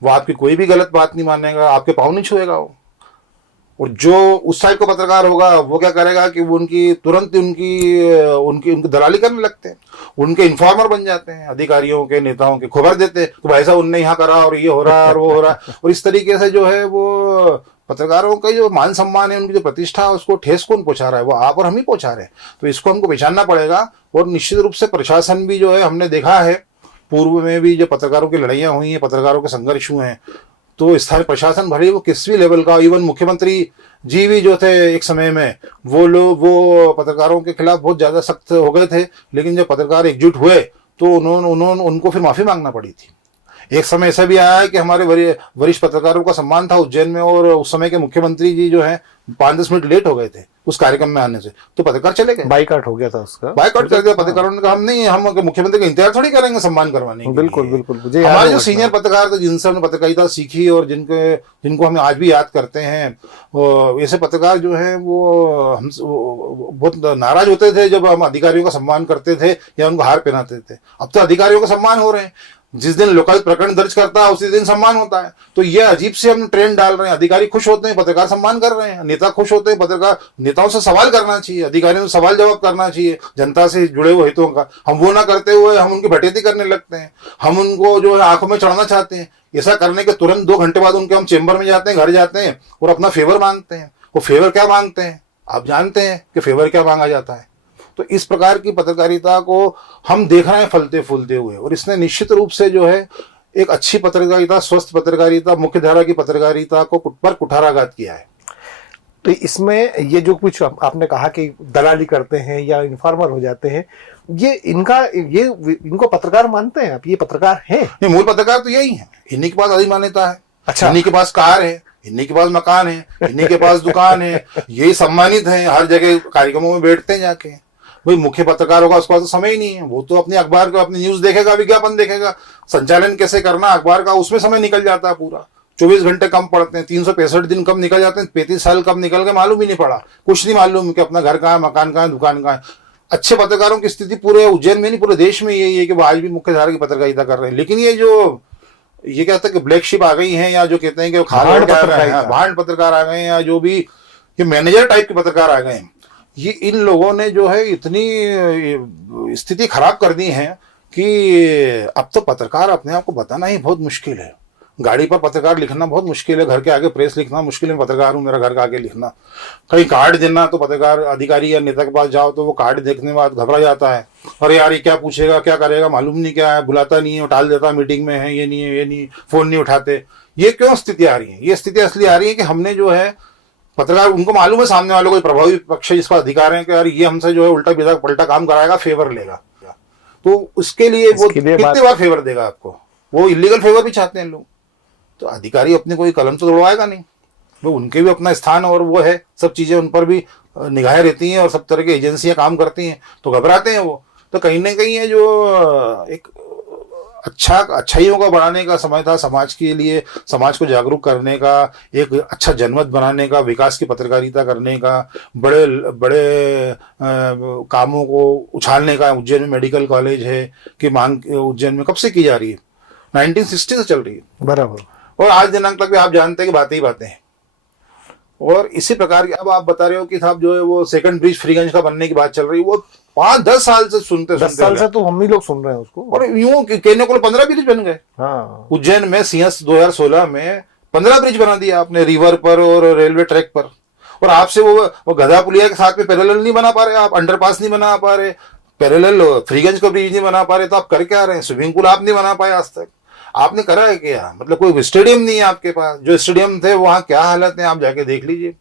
वो आपकी कोई भी गलत बात नहीं मानेगा, आपके पाँव नहीं छुएगा वो। और जो उस टाइप का पत्रकार होगा वो क्या करेगा कि वो तुरंत उनकी दलाली करने लगते हैं, उनके इन्फॉर्मर बन जाते हैं, अधिकारियों के, नेताओं के, खबर देते हैं तो भाई साहब उनने यहाँ करा और ये हो रहा है और वो हो रहा है। और इस तरीके से जो है वो पत्रकारों का जो मान सम्मान है, उनकी जो प्रतिष्ठा है, उसको ठेस कौन पहुंचा रहा है? वो आप और हम ही पहुंचा रहे हैं। तो इसको हमको पहचानना पड़ेगा। और निश्चित रूप से प्रशासन भी जो है, हमने देखा है पूर्व में भी जो पत्रकारों की लड़ाइयाँ हुई हैं, पत्रकारों के संघर्ष हुए हैं, तो स्थानीय प्रशासन भले वो किस भी लेवल का, इवन मुख्यमंत्री जी भी जो थे एक समय में, वो पत्रकारों के खिलाफ बहुत ज्यादा सख्त हो गए थे। लेकिन जब पत्रकार एकजुट हुए तो उनको फिर माफी मांगना पड़ी थी। एक समय ऐसा भी आया है कि हमारे वरिष्ठ पत्रकारों का सम्मान था उज्जैन में, और उस समय के मुख्यमंत्री जी जो है 5-10 मिनट लेट हो गए थे उस कार्यक्रम में आने से, तो पत्रकार चले गए, बाइकआउट हो गया था उसका, बाइकआउट कर दिया पत्रकारों ने कहा हम मुख्यमंत्री का इंतजार थोड़ी करेंगे सम्मान करवाने के। बिल्कुल बिल्कुल। हमारे जो सीनियर पत्रकार थे, जिनसे हमने पत्रकारिता सीखी और जिनको हम आज भी याद करते हैं, ऐसे पत्रकार जो हैं वो हम बहुत नाराज होते थे जब हम अधिकारियों का सम्मान करते थे या उनको हार पहनाते थे। अब तो अधिकारियों का सम्मान हो रहे हैं, जिस दिन लोकायुक्त प्रकरण दर्ज करता है उसी दिन सम्मान होता है। तो ये अजीब से हम ट्रेंड डाल रहे हैं। अधिकारी खुश होते हैं, पत्रकार सम्मान कर रहे हैं, नेता खुश होते हैं, पत्रकार, नेताओं से सवाल करना चाहिए, अधिकारियों से सवाल जवाब करना चाहिए जनता से जुड़े हुए हितों का। हम वो ना करते हुए हम उनकी भटेती करने लगते हैं, हम उनको जो है आंखों में चढ़ना चाहते हैं। ऐसा करने के तुरंत 2 घंटे बाद उनके हम चेंबर में जाते हैं, घर जाते हैं और अपना फेवर मांगते हैं। वो फेवर क्या मांगते हैं आप जानते हैं कि फेवर क्या मांगा जाता है? तो इस प्रकार की पत्रकारिता को हम देख रहे हैं फलते फूलते हुए, और इसने निश्चित रूप से जो है एक अच्छी पत्रकारिता, स्वस्थ पत्रकारिता, मुख्य धारा की पत्रकारिता को पर कुठाराघात किया है। तो इसमें ये जो कुछ आपने कहा कि दलाली करते हैं या इन्फॉर्मर हो जाते हैं, इनको पत्रकार मानते हैं आप? ये पत्रकार हैं? नहीं, मूल पत्रकार तो यही है, इन्हीं के पास अधिमान्यता है। अच्छा, इन्हीं के पास कार है, इन्हीं के पास मकान है, इन्हीं के पास दुकान है, यही सम्मानित है, हर जगह कार्यक्रमों में बैठते हैं जाके। भाई मुख्य पत्रकार होगा, उसके पास तो समय ही नहीं है, वो तो अपने अखबार का अपनी न्यूज देखेगा, विज्ञापन देखेगा, संचालन कैसे करना अखबार का, उसमें समय निकल जाता है पूरा। 24 घंटे कम पड़ते हैं, 365 दिन कब निकल जाते हैं, 35 साल कब निकल गए मालूम ही नहीं पड़ा, कुछ नहीं मालूम कि अपना घर कहाँ है, मकान कहाँ है, दुकान कहाँ है। अच्छे पत्रकारों की स्थिति पूरे उज्जैन में नहीं, पूरे देश में यही है कि वो आज भी मुख्य धारा की पत्रकारिता कर रहे हैं। लेकिन ये कहते हैं कि ब्लैक शिप आ गई हैं, या जो कहते हैं कि भांड पत्रकार आ गए हैं, या जो भी ये मैनेजर टाइप के पत्रकार आ गए हैं, ये इन लोगों ने जो है इतनी स्थिति खराब कर दी है कि अब तो पत्रकार अपने आप को बताना ही बहुत मुश्किल है। गाड़ी पर पत्रकार लिखना बहुत मुश्किल है, घर के आगे प्रेस लिखना मुश्किल है, पत्रकार हूँ मेरा घर के आगे लिखना। कहीं कार्ड देना तो पत्रकार अधिकारी या नेता के पास जाओ तो वो कार्ड देखने के बाद घबरा जाता है, अरे यार ये क्या पूछेगा क्या करेगा मालूम नहीं, क्या है, बुलाता नहीं है, टाल देता, मीटिंग में है, ये नहीं, फोन नहीं उठाते। ये क्यों स्थिति आ रही है? ये स्थिति इसलिए आ रही है कि हमने जो है पत्रकार, उनको मालूम है सामने वालों को प्रभावी पक्ष है जिसका अधिकार है कि यार ये हमसे जो है उल्टा सीधा पलटा काम कराएगा, फेवर लेगा, तो उसके लिए वो कितने बार फेवर देगा आपको, वो इलीगल फेवर भी चाहते हैं लोग। तो अधिकारी अपने कोई कलम तो तोड़वाएगा नहीं, वो उनके भी अपना स्थान और वो है, सब चीजें उन पर भी निगाहें रहती हैं और सब तरह की एजेंसियां काम करती हैं, तो घबराते हैं वो। तो कहीं ना कहीं ये जो एक अच्छाइयों को बढ़ाने का समय था समाज के लिए, समाज को जागरूक करने का, एक अच्छा जनमत बनाने का, विकास की पत्रकारिता करने का, बड़े बड़े कामों को उछालने का। उज्जैन में मेडिकल कॉलेज है कि मांग उज्जैन में कब से की जा रही है, 1960 से चल रही है बराबर, और आज दिनांक तक भी आप जानते हैं कि बातें ही बातें हैं। और इसी प्रकार की अब आप बता रहे हो कि साहब जो है वो सेकंड ब्रिज फ्रीगंज का बनने की बात चल रही है, वो 5-10 साल से सुनते 10 साल से तो हम ही लोग सुन रहे हैं उसको, और यूं कहने को 15 ब्रिज बन गए। हाँ, उज्जैन में सिंहस्थ 2016 में 15 ब्रिज बना दिया आपने, रिवर पर और रेलवे ट्रैक पर। और आपसे वो गधा पुलिया के साथ में पैरेलल नहीं बना पा रहे, आप अंडरपास नहीं बना पा रहे, पैरेलल फ्रीगंज का ब्रिज नहीं बना पा रहे, तो आप कर क्या रहे हैं? स्विमिंग पूल आप नहीं बना पाए आज तक, आपने करा है क्या? मतलब कोई स्टेडियम नहीं है आपके पास, जो स्टेडियम थे वहां क्या हालत है आप जाके देख लीजिए।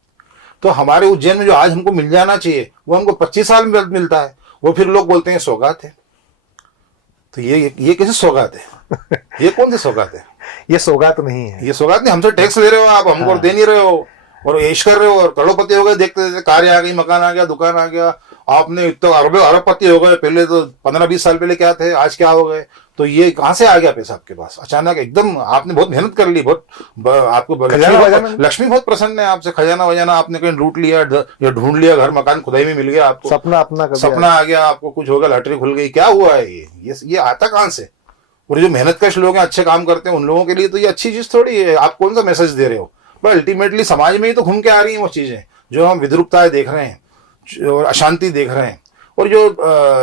तो हमारे उज्जैन में जो आज हमको मिल जाना चाहिए वो हमको 25 साल में मिलता है, वो फिर लोग बोलते हैं सौगात है। तो ये कैसे सौगात है? ये कौन सी सौगात है? ये सौगात नहीं है, ये सौगात नहीं, हमसे टैक्स ले रहे हो आप, हमको दे नहीं रहे हो और ऐश कर रहे हो, और करोड़पति हो गए देखते देखते, कार आ गई, मकान आ गया, दुकान आ गया, आपने इतना अरबपति हो गए। पहले तो 15-20 साल पहले क्या थे, आज क्या हो गए? तो ये कहां से आ गया पैसा आपके पास अचानक? एकदम आपने बहुत मेहनत कर ली, आपको लक्ष्मी बहुत प्रसन्न है आपसे, खजाना वजाना आपने कहीं लूट लिया या ढूंढ लिया, घर मकान खुदाई में मिल गया आपको, सपना आ गया आपको, कुछ होगा, लॉटरी खुल गई, क्या हुआ है? ये आता कहां से? और जो मेहनत कश लोग हैं, अच्छे काम करते हैं, उन लोगों के लिए तो ये अच्छी चीज थोड़ी है। आप कौन सा मैसेज दे रहे हो? पर अल्टीमेटली समाज में ही तो घूम के आ रही हैं वो चीजें, जो हम विद्रुपताएं देख रहे हैं और अशांति देख रहे हैं, और जो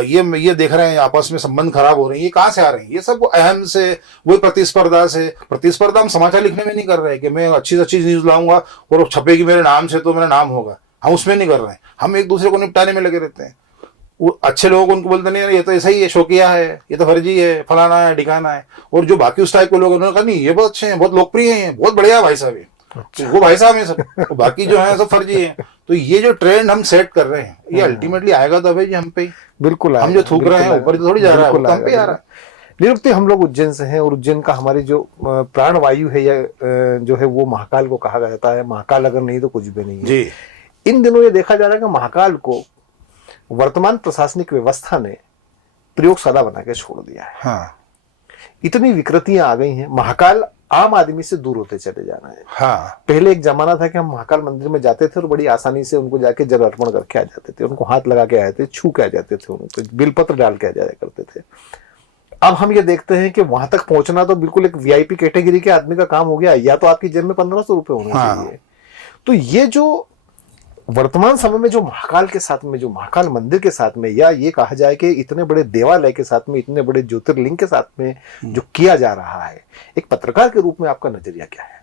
ये देख रहे हैं आपस में संबंध खराब हो रहे हैं, ये कहां से आ रहे हैं? ये सब अहम से, वही प्रतिस्पर्धा से। प्रतिस्पर्धा हम समाचार लिखने में नहीं कर रहे हैं कि मैं अच्छी से अच्छी न्यूज लाऊंगा और छपेगी मेरे नाम से तो मेरा नाम होगा, हम उसमें नहीं कर रहे हैं। हम एक दूसरे को निपटाने में लगे रहते हैं। वो अच्छे लोगों को उनको बोलते नहीं ये तो ऐसा ही है, शौकिया है, ये तो फर्जी है, फलाना है, ठिकाना है। और जो बाकी उस टाइप के लोग उन्होंने कहा नहीं ये बहुत अच्छे हैं, बहुत लोकप्रिय हैं, बहुत बढ़िया भाई साहब, वो भाई साहब है सब, तो बाकी जो है सब फर्जी है। तो ये जो ट्रेंड हम सेट कर रहे हैं, ये अल्टीमेटली आएगा तो भाई जी हम पे ही, बिल्कुल हम जो थूक रहे हैं ऊपर तो थोड़ी जा रहा है, वो तो हम पे आ रहा है। निरुक्ति, हम लोग उज्जैन से हैं और उज्जैन का हमारी जो प्राण वायु है या जो है वो महाकाल को कहा जाता है। महाकाल अगर नहीं तो कुछ भी नहीं है जी। इन दिनों ये देखा जा रहा है कि महाकाल को वर्तमान प्रशासनिक व्यवस्था ने प्रयोगशाला बना के छोड़ दिया है। हाँ। इतनी विकृतियां आ गई हैं, महाकाल आम आदमी से दूर होते चले जा रहे हैं। हाँ। पहले एक जमाना था कि हम महाकाल मंदिर में जाते थे और बड़ी आसानी से उनको जाके जल अर्पण करके आ जाते थे, उनको हाथ लगा के आए थे, छू के आ जाते थे, उनको बिलपत्र डाल के आ जाया करते थे। अब हम ये देखते हैं कि वहां तक पहुंचना तो बिल्कुल एक वीआईपी कैटेगरी के आदमी का काम हो गया, या तो आपकी जेब में 1500 रुपए होने चाहिए। तो ये जो वर्तमान समय में जो महाकाल के साथ में, जो महाकाल मंदिर के साथ में, या ये कहा जाए कि इतने बड़े देवालय के साथ में, इतने बड़े ज्योतिर्लिंग के साथ में जो किया जा रहा है, एक पत्रकार के रूप में आपका नजरिया क्या है?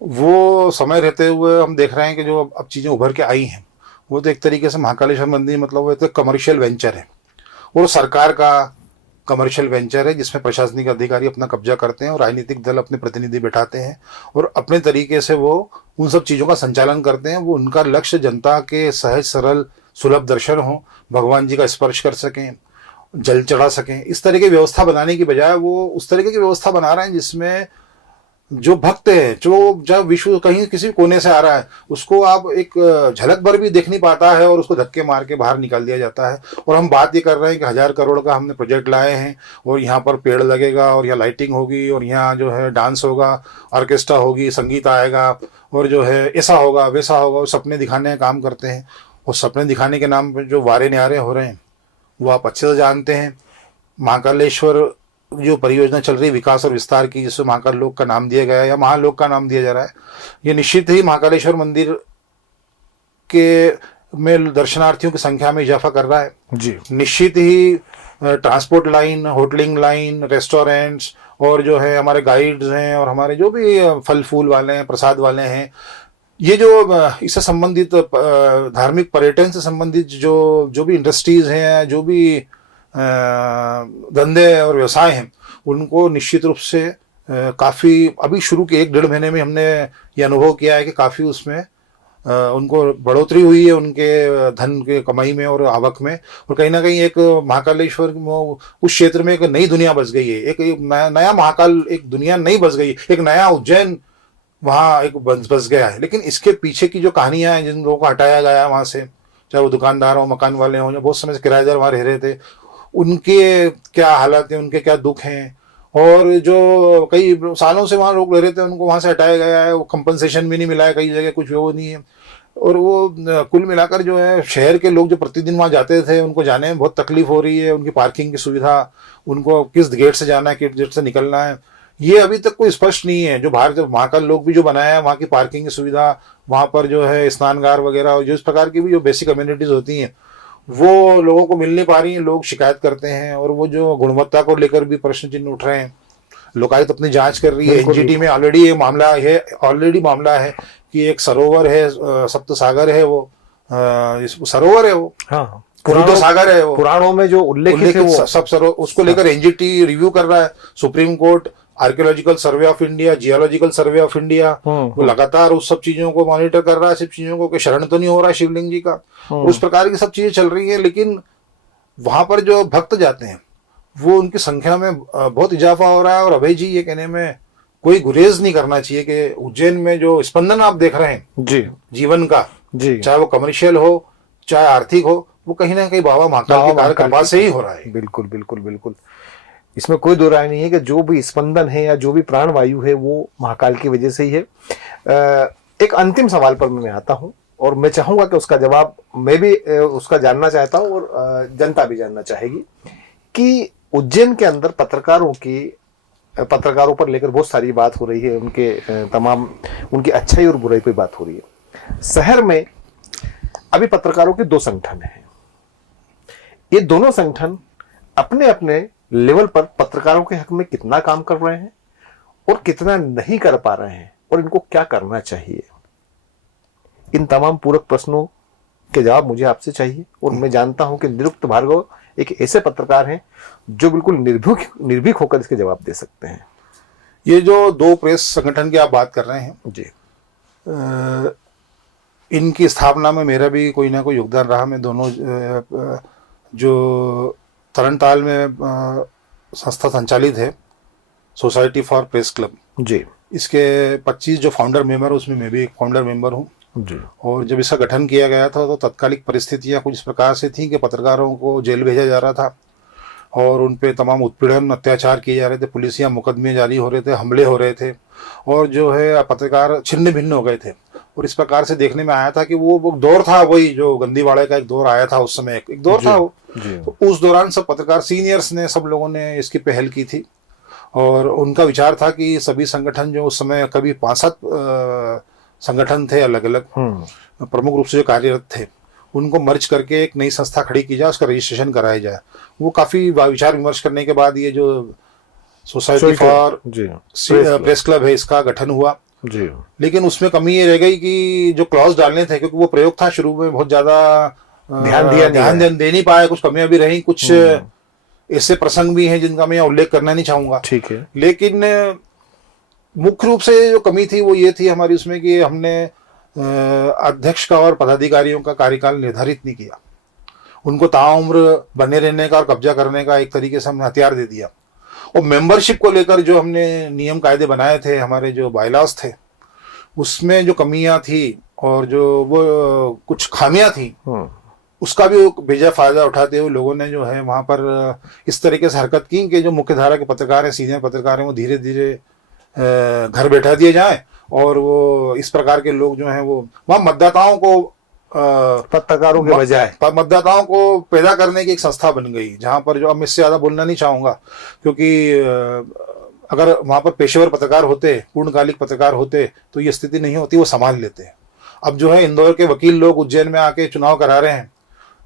वो समय रहते हुए हम देख रहे हैं कि जो अब चीजें उभर के आई हैं, वो तो एक तरीके से महाकालेश्वर मंदिर मतलब वो तो कमर्शियल वेंचर है, और सरकार का कमर्शियल वेंचर है जिसमें प्रशासनिक अधिकारी अपना कब्जा करते हैं और राजनीतिक दल अपने प्रतिनिधि बैठाते हैं और अपने तरीके से वो उन सब चीज़ों का संचालन करते हैं। वो उनका लक्ष्य जनता के सहज सरल सुलभ दर्शन हो, भगवान जी का स्पर्श कर सकें, जल चढ़ा सकें, इस तरह की व्यवस्था बनाने की बजाय वो उस तरीके की व्यवस्था बना रहे हैं जिसमें जो भक्त है, जो जब विश्व कहीं किसी कोने से आ रहा है, उसको आप एक झलक भर भी देख नहीं पाता है और उसको धक्के मार के बाहर निकाल दिया जाता है। और हम बात ये कर रहे हैं कि 1000 करोड़ का हमने प्रोजेक्ट लाए हैं और यहाँ पर पेड़ लगेगा और यहाँ लाइटिंग होगी और यहाँ जो है डांस होगा, ऑर्केस्ट्रा होगी, संगीत आएगा और जो है ऐसा होगा वैसा होगा, और सपने दिखाने का काम करते हैं। और सपने दिखाने के नाम पर जो वारे न्यारे हो रहे हैं वो आप अच्छे से जानते हैं। महाकालेश्वर जो परियोजना चल रही है विकास और विस्तार की, जिससे महाकाल लोक का नाम दिया गया है या महालोक का नाम दिया जा रहा है, ये निश्चित ही महाकालेश्वर मंदिर के में दर्शनार्थियों की संख्या में इजाफा कर रहा है जी। निश्चित ही transport line, hotelling line, restaurants और जो है हमारे गाइड्स हैं और हमारे जो भी फल फूल वाले हैं, प्रसाद वाले हैं, ये जो इससे संबंधित धार्मिक पर्यटन से संबंधित जो भी इंडस्ट्रीज हैं, जो भी धंधे और व्यवसाय हैं, उनको निश्चित रूप से काफ़ी अभी शुरू के 1-1.5 महीने में हमने ये अनुभव किया है कि काफ़ी उसमें उनको बढ़ोतरी हुई है, उनके धन के कमाई में और आवक में। और कहीं ना कहीं एक महाकालेश्वर उस क्षेत्र में एक नई दुनिया बस गई है, एक नया महाकाल, एक दुनिया नई बस गई, एक नया उज्जैन वहाँ एक बस गया है। लेकिन इसके पीछे की जो कहानियां हैं, जिन लोगों को हटाया गया है वहाँ से, चाहे वो दुकानदार हो, मकान वाले हों, या बहुत समय से किराएदार वहाँ रह रहे थे, उनके क्या हालात हैं, उनके क्या दुख हैं, और जो कई सालों से वहाँ लोग रह रहे थे उनको वहाँ से हटाया गया है, वो कंपनसेशन भी नहीं मिला है, कई जगह कुछ वो नहीं है। और वो कुल मिलाकर जो है शहर के लोग जो प्रतिदिन वहाँ जाते थे उनको जाने में बहुत तकलीफ हो रही है। उनकी पार्किंग की सुविधा, उनको किस गेट से जाना है, किस गेट से निकलना है, ये अभी तक कोई स्पष्ट नहीं है। जो बाहर जो महाकाल लोग भी जो बनाया है, वहाँ की पार्किंग की सुविधा, वहाँ पर जो है स्नानगार वगैरह और जो इस प्रकार की भी जो बेसिक कम्युनिटीज होती हैं वो लोगों को मिल नहीं पा रही हैं, लोग शिकायत करते हैं। और वो जो गुणवत्ता को लेकर भी प्रश्न चिन्ह उठ रहे हैं। लोकायुक्त अपनी जांच कर रही है। एनजीटी में ऑलरेडी ये मामला है कि एक सरोवर है, सप्त सागर है, वो सरोवर है, वो हाँ, पुरानो सागर है, वो पुराणों में जो उल्लेख है वो सब सरोवर, उसको लेकर एनजीटी रिव्यू कर रहा है। Supreme court, archaeological survey of India, geological survey of India, वो लगातार उस सब चीजों को मॉनिटर कर रहा है, सब चीजों को कि शरण तो नहीं हो रहा है शिवलिंग जी का। उस प्रकार की सब चीजें चल रही है। लेकिन वहां पर जो भक्त जाते हैं वो उनकी संख्या में बहुत इजाफा हो रहा है। और अभय जी ये कहने में कोई गुरेज नहीं करना चाहिए कि उज्जैन में जो स्पंदन आप देख रहे हैं जी जीवन का, जी, चाहे वो कमर्शियल हो चाहे आर्थिक हो, वो कहीं ना कहीं बाबा महाकाल की कार्यकृपा से ही हो रहा है। बिल्कुल बिल्कुल बिल्कुल, इसमें कोई दो राय नहीं है कि जो भी स्पंदन है या जो भी प्राणवायु है वो महाकाल की वजह से ही है। एक अंतिम सवाल पर मैं आता हूं और मैं चाहूंगा कि उसका जवाब मैं भी उसका जानना चाहता हूं और जनता भी जानना चाहेगी कि उज्जैन के अंदर पत्रकारों पर लेकर बहुत सारी बात हो रही है, उनके तमाम उनकी अच्छाई और बुराई पर बात हो रही है। शहर में अभी पत्रकारों के 2 संगठन हैं। ये दोनों संगठन अपने अपने लेवल पर पत्रकारों के हक में कितना काम कर रहे हैं और कितना नहीं कर पा रहे हैं और इनको क्या करना चाहिए, इन तमाम पूरक प्रश्नों के जवाब मुझे आपसे चाहिए। और मैं जानता हूं कि निरुक्त भार्गव एक ऐसे पत्रकार हैं जो बिल्कुल निर्भीक होकर इसके जवाब दे सकते हैं। ये जो 2 प्रेस संगठन की आप बात कर रहे हैं जी, इनकी स्थापना में मेरा भी कोई ना कोई योगदान रहा। मैं दोनों जो तरनताल में संस्था संचालित है, सोसाइटी फॉर प्रेस क्लब जी, इसके 25 जो फाउंडर मेंबर, उसमें मैं भी एक फाउंडर मेंबर हूँ जी। और जब इसका गठन किया गया था तो तत्कालिक परिस्थितियाँ कुछ इस प्रकार से थी कि पत्रकारों को जेल भेजा जा रहा था और उन पे तमाम उत्पीड़न अत्याचार किए जा रहे थे, पुलिसिया मुकदमे जारी हो रहे थे, हमले हो रहे थे और जो है पत्रकार छिन्न भिन्न हो गए थे। और इस प्रकार से देखने में आया था कि वो दौर था, वही जो गंदीवाड़े का एक दौर आया था उस समय, एक दौर था वो। तो उस दौरान सब पत्रकार सीनियर्स ने, सब लोगों ने इसकी पहल की थी और उनका विचार था कि सभी संगठन जो उस समय कभी 5-7 संगठन थे अलग अलग प्रमुख रूप से जो कार्यरत थे, उनको मर्ज करके एक नई संस्था खड़ी की जाए, उसका रजिस्ट्रेशन कराया जाए। वो काफी विचार विमर्श करने के बाद ये जो सोसाइटी फॉर प्रेस क्लब है, इसका गठन हुआ जी। लेकिन उसमें कमी ये रह गई कि जो क्लॉज डालने थे, क्योंकि वो प्रयोग था शुरू में, बहुत ज्यादा ध्यान दे नहीं पाए, कुछ कमियां भी रही, कुछ ऐसे प्रसंग भी हैं जिनका मैं उल्लेख करना नहीं चाहूंगा, ठीक है। लेकिन मुख्य रूप से जो कमी थी वो ये थी हमारी उसमें कि हमने अध्यक्ष का और पदाधिकारियों का कार्यकाल निर्धारित नहीं किया। उनको ताउम्र बने रहने का और कब्जा करने का एक तरीके से हमने हथियार दे दिया और मेंबरशिप को लेकर जो हमने नियम कायदे बनाए थे, हमारे जो बायलॉज थे, उसमें जो कमियां थी और जो वो कुछ खामियां थी, उसका भी बेजा फायदा उठाते हुए लोगों ने जो है वहां पर इस तरीके से हरकत की कि जो मुख्य धारा के पत्रकार हैं, सीनियर पत्रकार हैं, वो धीरे धीरे घर बैठा दिए जाए और वो इस प्रकार के लोग जो हैं वो वहां मतदाताओं को पत्रकारों के बजाय मतदाताओं को पैदा करने की एक संस्था बन गई, जहां पर जो, अब मैं इससे ज्यादा बोलना नहीं चाहूंगा क्योंकि अगर वहां पर पेशेवर पत्रकार होते, पूर्णकालिक पत्रकार होते, तो ये स्थिति नहीं होती, वो संभाल लेते। अब जो है इंदौर के वकील लोग उज्जैन में आके चुनाव करा रहे हैं,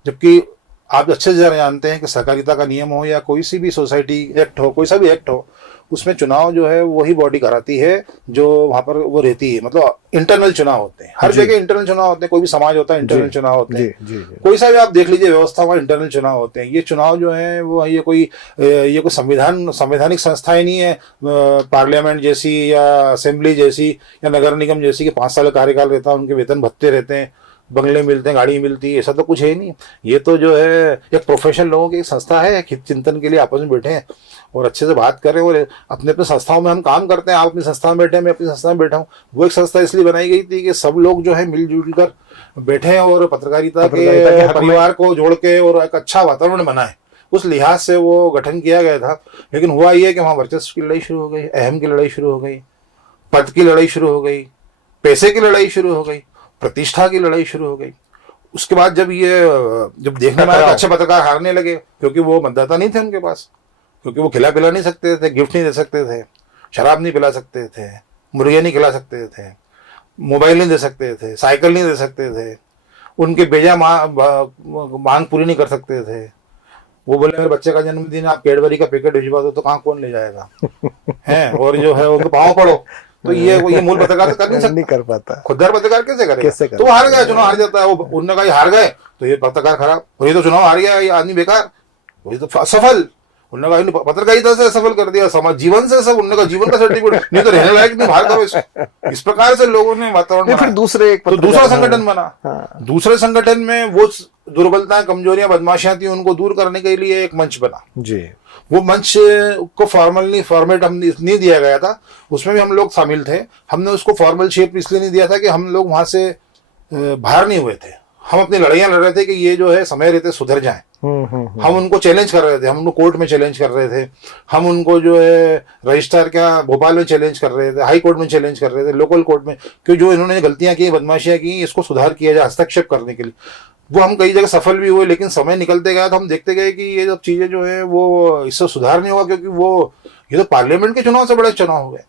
जबकि आप अच्छे से जानते हैं कि सहकारिता का नियम हो या कोई सी भी सोसाइटी एक्ट हो, कोई सा भी एक्ट हो, उसमें चुनाव जो है वही बॉडी कराती है जो वहां पर वो रहती है। मतलब इंटरनल चुनाव होते हैं, हर जगह इंटरनल चुनाव होते हैं, कोई भी समाज होता है इंटरनल चुनाव होते हैं, कोई सा भी आप देख लीजिए व्यवस्था, वहाँ इंटरनल चुनाव होते हैं। ये चुनाव जो है वो ये कोई संवैधानिक संस्थाएं नहीं है, पार्लियामेंट जैसी या असेंबली जैसी या नगर निगम जैसी कि 5 साल कार्यकाल रहता है, उनके वेतन भत्ते रहते हैं, बंगले मिलते हैं, गाड़ी मिलती है, ऐसा तो कुछ है ही नहीं। ये तो जो है एक प्रोफेशनल लोगों की एक संस्था है, हित चिंतन के लिए आपस में बैठे हैं और अच्छे से बात कर रहे हैं और अपने अपने संस्थाओं में हम काम करते हैं। आप अपनी संस्था में बैठे हैं, मैं अपनी संस्था में बैठा हूँ। वो एक संस्था इसलिए बनाई गई थी कि सब लोग जो है मिलजुल कर बैठे और पत्रकारिता के परिवार को जोड़ के और एक अच्छा वातावरण बनाए, उस लिहाज से वो गठन किया गया था। लेकिन हुआ ये कि वहाँ वर्चस्व की लड़ाई शुरू हो गई, अहम की लड़ाई शुरू हो गई, पद की लड़ाई शुरू हो गई, पैसे की लड़ाई शुरू हो गई, प्रतिष्ठा की लड़ाई शुरू हो गई। उसके बाद जब देखने में आया अच्छे पत्रकार हारने लगे, क्योंकि वो मतदाता नहीं थे उनके पास, क्योंकि वो खिला पिला नहीं सकते थे, गिफ्ट नहीं दे सकते थे, शराब नहीं पिला सकते थे, मुर्गे नहीं खिला सकते थे, मोबाइल नहीं दे सकते थे, साइकिल नहीं दे सकते थे, उनके बेजा मांग पूरी नहीं कर सकते थे। वो बोले मेरे बच्चे का जन्मदिन, आप कैडबरी का पैकेट भिजवा दो, तो कहाँ कौन ले जाएगा है, और जो है उनके पाँव पड़ो, तो ये मूल पत्रकार कर नहीं सकता, नहीं कर पाता, खुददार पत्रकार कैसे करेगा? तो हार गया, चुनाव हार जाता है वो। उन्होंने कहा हार गए तो ये पत्रकार खराब, और ये तो चुनाव हार गया, ये आदमी बेकार, वही तो असफल। उन्होंने कहा पत्रकारिता से असफल कर दिया, समाज जीवन से सब, उन्होंने कहा जीवन का सर्टिफिकेट नहीं तो रहने लायक नहीं, बाहर करो इसको। इस प्रकार से लोगों ने वातावरण, फिर दूसरा संगठन बना। दूसरे संगठन में वो दुर्बलताएं, कमजोरियां, बदमाशियां थी, उनको दूर करने के लिए एक मंच बना जी। वो मंच को फॉर्मेट हम नहीं दिया गया था, उसमें भी हम लोग शामिल थे। हमने उसको फॉर्मल शेप इसलिए नहीं दिया था कि हम लोग वहां से बाहर नहीं हुए थे, हम अपनी लड़ाइयां लड़ रहे थे कि ये जो है समय रहते सुधर जाएं। हम उनको चैलेंज कर रहे थे, हम उनको कोर्ट में चैलेंज कर रहे थे, हम उनको जो है रजिस्ट्रार क्या भोपाल में चैलेंज कर रहे थे, हाई कोर्ट में चैलेंज कर रहे थे, लोकल कोर्ट में, क्योंकि जो इन्होंने गलतियां की, बदमाशियां की, इसको सुधार किया जाए, हस्तक्षेप करने के लिए। वो हम कई जगह सफल भी हुए, लेकिन समय निकलते गया तो हम देखते गए कि ये सब चीजें जो है वो इससे सुधार नहीं होगा, क्योंकि वो ये तो पार्लियामेंट के चुनाव से बड़े चुनाव हो गए।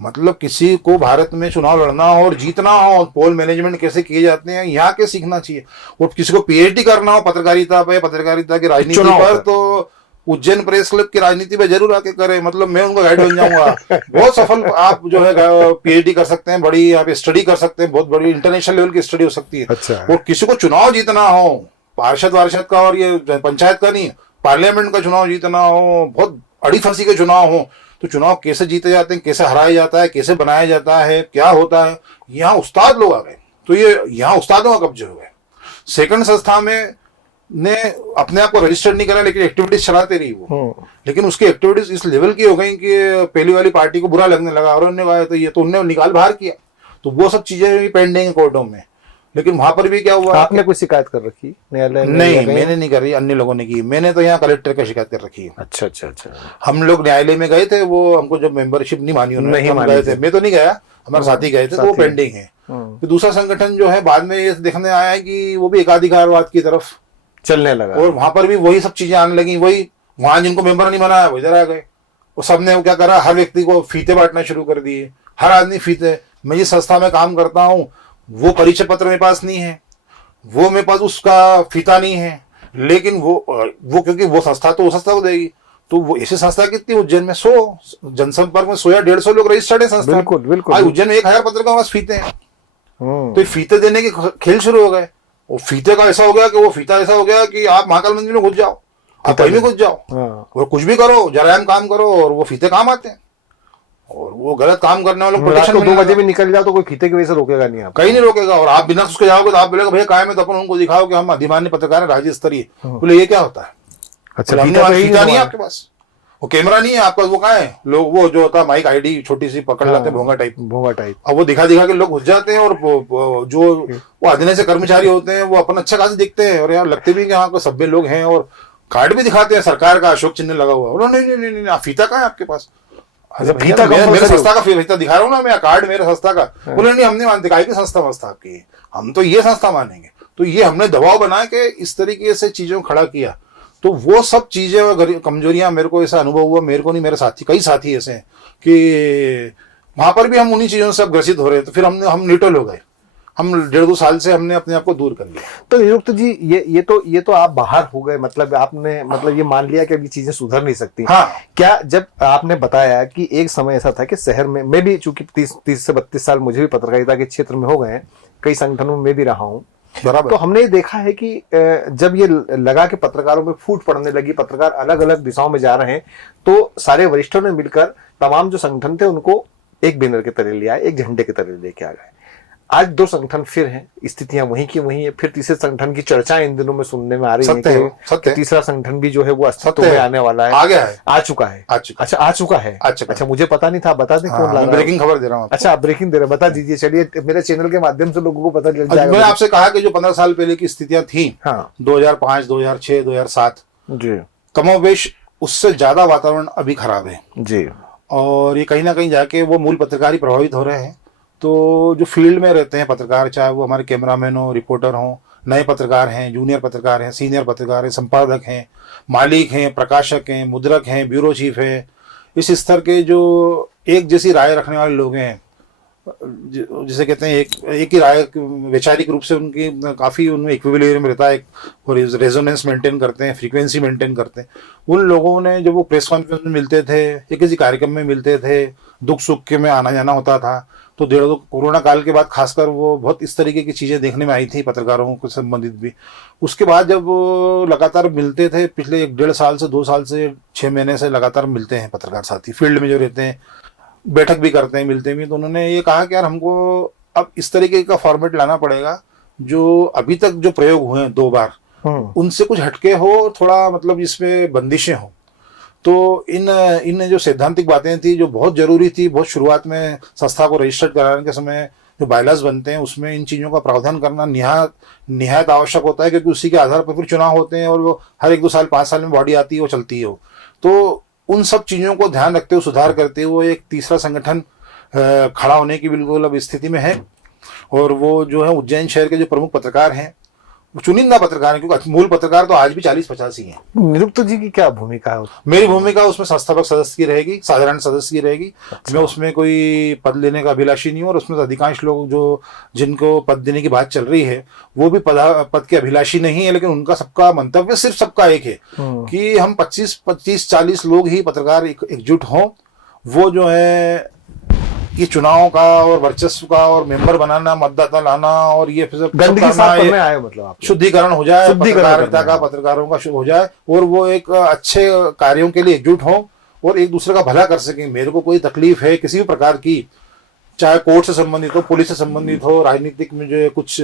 मतलब किसी को भारत में चुनाव लड़ना हो और जीतना हो, पोल मैनेजमेंट कैसे किए जाते हैं यहाँ के सीखना चाहिए। और किसी को पीएचडी करना हो पत्रकारिता पे, पत्रकारिता की राजनीति पर, तो उज्जैन प्रेस क्लब की राजनीति पे जरूर आके करे। मतलब मैं उनका गाइड बन जाऊंगा। बहुत सफल आप जो है पीएचडी कर सकते हैं, बड़ी आप स्टडी कर सकते हैं, बहुत बड़ी इंटरनेशनल लेवल की स्टडी हो सकती है। अच्छा। और किसी को चुनाव जीतना हो, पार्षद का और ये पंचायत का नहीं, पार्लियामेंट का चुनाव जीतना हो, बहुत अड़ी फंसी के चुनाव हो, तो चुनाव कैसे जीते जाते हैं, कैसे हराया जाता है, कैसे बनाया जाता है, क्या होता है, यहाँ उस्ताद लोग आ गए। तो ये यहाँ उस्तादों का कब्जे हो गए। सेकंड संस्था में ने अपने आप को रजिस्टर्ड नहीं करा, लेकिन एक्टिविटीज चलाते रही वो। लेकिन उसकी एक्टिविटीज इस लेवल की हो गई कि पहली वाली पार्टी को बुरा लगने लगा और उन्होंने कहा तो ये तो उन्होंने निकाल बाहर किया। तो वो सब चीजें भी पेंडिंग है कोर्टों में। लेकिन वहां पर भी क्या हुआ, आपने कोई शिकायत कर रखी न्यायालय में? नहीं, मैंने नहीं करी, अन्य लोगों ने की। मैंने तो यहाँ कलेक्टर का शिकायत कर रखी है। अच्छा अच्छा अच्छा। हम लोग न्यायालय में गए थे, वो हमको जब मेंबरशिप नहीं मानी उन्होंने, हम गए थे। मैं तो नहीं गया, हमारे साथी गए थे, तो वो पेंडिंग है। फिर दूसरा संगठन जो है बाद में ये देखने आया है कि वो भी एकाधिकारवाद की तरफ चलने लगा, और वहां पर भी वही सब चीजें आने लगी। वही वहां जिनको मेंबर नहीं बनाया वो इधर आ गए। वो सबने वो क्या करा, हर व्यक्ति को फीते बांटना शुरू कर दिए, हर आदमी फीते। मैं जिस संस्था में काम करता हूँ वो परिचय पत्र मेरे पास नहीं है, वो मेरे पास उसका फीता नहीं है, लेकिन वो क्योंकि वो संस्था तो वो संस्था को देगी। तो वो ऐसी संस्था कितनी उज्जैन में 100 जनसंपर्क में 100 या 150 लोग रजिस्टर्ड है संस्था। बिल्कुल बिल्कुल। आज उज्जैन में 1000 पत्रकारों के पास फीते हैं। तो फीते देने के खेल शुरू हो गए। वो फीते का ऐसा हो गया कि वो फीता ऐसा हो गया कि आप महाकाल मंदिर में घुस जाओ, आप कहीं भी घुस जाओ और कुछ भी करो, जरायम काम करो, और वो फीते काम आते हैं। और वो गलत काम करने वालों को प्रोटेक्शन 2 बजे भी निकल जाओ तो कोई फीते की वजह से रोकेगा नहीं, आप कहीं नहीं रोकेगा। और आप बिना उसके जाओगे तो आप बोलेगा भैया कायम है, तो अपन उनको दिखाओ कि हम अधिमान्य पत्रकार है, राज्य स्तरीय। बोले ये क्या होता है? अच्छा, फीता नहीं है आपके पास। वो कैमरा नहीं है आपका, वो कहाँ है, लोग वो जो होता है माइक आईडी छोटी सी पकड़ लाते हैं, भोंगा टाइप। अब वो दिखा दिखा के लोग घुस जाते हैं, और जो वो अधीने से कर्मचारी होते हैं वो अपन अच्छा खास दिखते हैं, और यार लगते भी कि हाँ कोई सभ्य लोग हैं, और कार्ड भी दिखाते हैं सरकार का, अशोक चिन्ह लगा हुआ। उन्होंने नहीं, फीता कहाँ है आपके पास? फीता मेरे संस्था का फीता दिखा रहा हूँ ना मैं, कार्ड मेरे संस्था का। बोले नहीं, हम नहीं मानते, काय की संस्था वस्था आपकी, हम तो ये संस्था मानेंगे। तो ये हमने दबाव बना के इस तरीके से चीजों को खड़ा किया। तो वो सब चीजें और कमजोरियां मेरे को ऐसा अनुभव हुआ, मेरे को नहीं, मेरे साथी, कई साथी ऐसे हैं कि वहां पर भी हम उन्हीं चीजों से अब ग्रसित हो रहे हैं। तो फिर हम न्यूट्रल हो गए, हम 1.5-2 साल से हमने अपने आप को दूर कर लिया। तो निरुक्त जी, ये तो आप बाहर हो गए, मतलब आपने मतलब ये मान लिया कि अभी चीजें सुधर नहीं सकती। हाँ। क्या जब आपने बताया कि एक समय ऐसा था कि शहर में, मैं भी चूंकि 30 से 32 साल मुझे भी पत्रकारिता के क्षेत्र में हो गए हैं, कई संगठनों में भी रहा हूं, बराबर। तो हमने ये देखा है कि जब ये लगा कि पत्रकारों में फूट पड़ने लगी, पत्रकार अलग अलग दिशाओं में जा रहे हैं, तो सारे वरिष्ठों ने मिलकर तमाम जो संगठन थे उनको एक बैनर के तले ले आए, एक झंडे के तले लेके आ गए। आज 2 संगठन फिर हैं, स्थितियां वहीं की वहीं है। फिर तीसरे संगठन की चर्चा इन दिनों में सुनने में आ रही है कि तीसरा संगठन भी जो है वो अस्तित्व में आने वाला है, आ गया है, आ चुका है। अच्छा, आ चुका है। अच्छा, मुझे पता नहीं था, बता दें कौन ला रहा है? ब्रेकिंग खबर दे रहा हूँ। अच्छा, आप ब्रेकिंग दे रहे हैं, बता दीजिए। चलिए, मेरे चैनल के माध्यम से लोगों को पता चल जाएगा। मैंने आपसे कहा कि जो 15 साल पहले की स्थितियां थी, 2005, 2006, 2007 जी, कमोबेश उससे ज्यादा वातावरण अभी खराब है जी। और ये कहीं ना कहीं जाके वो मूल पत्रकार ही प्रभावित हो रहे हैं। तो जो फील्ड में रहते हैं पत्रकार, चाहे वो हमारे कैमरामैन हो, रिपोर्टर हो, नए पत्रकार हैं, जूनियर पत्रकार हैं, सीनियर पत्रकार हैं, संपादक हैं, मालिक हैं, प्रकाशक हैं, मुद्रक हैं, ब्यूरो चीफ है, इस स्तर के जो एक जैसी राय रखने वाले लोग हैं, जिसे कहते हैं एक ही राय, वैचारिक रूप से उनकी काफ़ी उनमें इक्विलिब्रियम रहता है, और रेजोनेंस मेंटेन करते हैं, फ्रीक्वेंसी मेंटेन करते हैं। उन लोगों ने जब वो प्रेस कॉन्फ्रेंस में मिलते थे या किसी कार्यक्रम में मिलते थे, दुख सुख के में आना जाना होता था, तो 1.5 कोरोना काल के बाद खासकर वो बहुत इस तरीके की चीज़ें देखने में आई थी पत्रकारों को संबंधित भी। उसके बाद जब लगातार मिलते थे, पिछले 1.5 साल से 2 साल से 6 महीने से लगातार मिलते हैं पत्रकार साथी, फील्ड में जो रहते हैं, बैठक भी करते हैं, मिलते भी। तो उन्होंने ये कहा कि यार हमको अब इस तरीके का फॉर्मेट लाना पड़ेगा जो अभी तक जो प्रयोग हुए हैं 2 बार, उनसे कुछ हटके हो, थोड़ा मतलब इसमें बंदिशें हो। तो इन जो सैद्धांतिक बातें थी जो बहुत जरूरी थी, बहुत शुरुआत में संस्था को रजिस्टर्ड कराने के समय जो बायलाज बनते हैं उसमें इन चीज़ों का प्रावधान करना निहायत आवश्यक होता है, क्योंकि उसी के आधार पर फिर चुनाव होते हैं और वो हर 1-2 साल 5 साल में बॉडी आती है, वो चलती है। तो उन सब चीज़ों को ध्यान रखते हुए, सुधार करते हुए एक तीसरा संगठन खड़ा होने की बिल्कुल अब स्थिति में है। और वो जो है उज्जैन शहर के जो प्रमुख पत्रकार हैं, चुनिंदा पत्रकार है, क्योंकि मूल पत्रकार तो आज भी 40-50 ही हैं। निरुक्त जी की क्या भूमिका है? मेरी भूमिका उसमें संस्थापक सदस्य की रहेगी, साधारण सदस्य की रहेगी। अच्छा। मैं उसमें कोई पद लेने का अभिलाषी नहीं हूँ, और उसमें अधिकांश लोग जो जिनको पद देने की बात चल रही है वो भी पद के अभिलाषी नहीं है, लेकिन उनका सबका मंतव्य सिर्फ सबका एक है कि हम 25-40 लोग ही पत्रकार एकजुट हों। वो जो है ये चुनाव का और वर्चस्व का और मेंबर बनाना, मतदाता लाना और ये गंदगी साफ करने आए, मतलब शुद्धिकरण हो जाए, पत्रकारिता का, पत्रकारों का हो जाए, और वो एक अच्छे कार्यों के लिए एकजुट हो और एक दूसरे का भला कर सकें। मेरे को कोई तकलीफ है किसी भी प्रकार की, चाहे कोर्ट से संबंधित हो, पुलिस से संबंधित हो, राजनीतिक में जो कुछ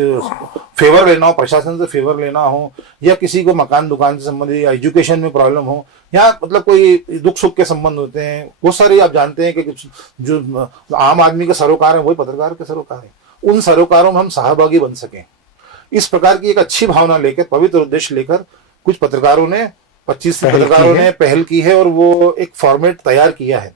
फेवर लेना हो, प्रशासन से फेवर लेना हो, या किसी को मकान दुकान से संबंधित या एजुकेशन में प्रॉब्लम हो, या मतलब कोई दुख सुख के संबंध होते हैं, वो सारे आप जानते हैं कि जो आम आदमी के सरोकार हैं वही पत्रकार के सरोकार हैं। उन सरोकारों में हम सहभागी बन सकें, इस प्रकार की एक अच्छी भावना लेकर, पवित्र उद्देश्य लेकर कुछ पत्रकारों ने 25 पत्रकारों ने पहल की है और वो एक फॉर्मेट तैयार किया है।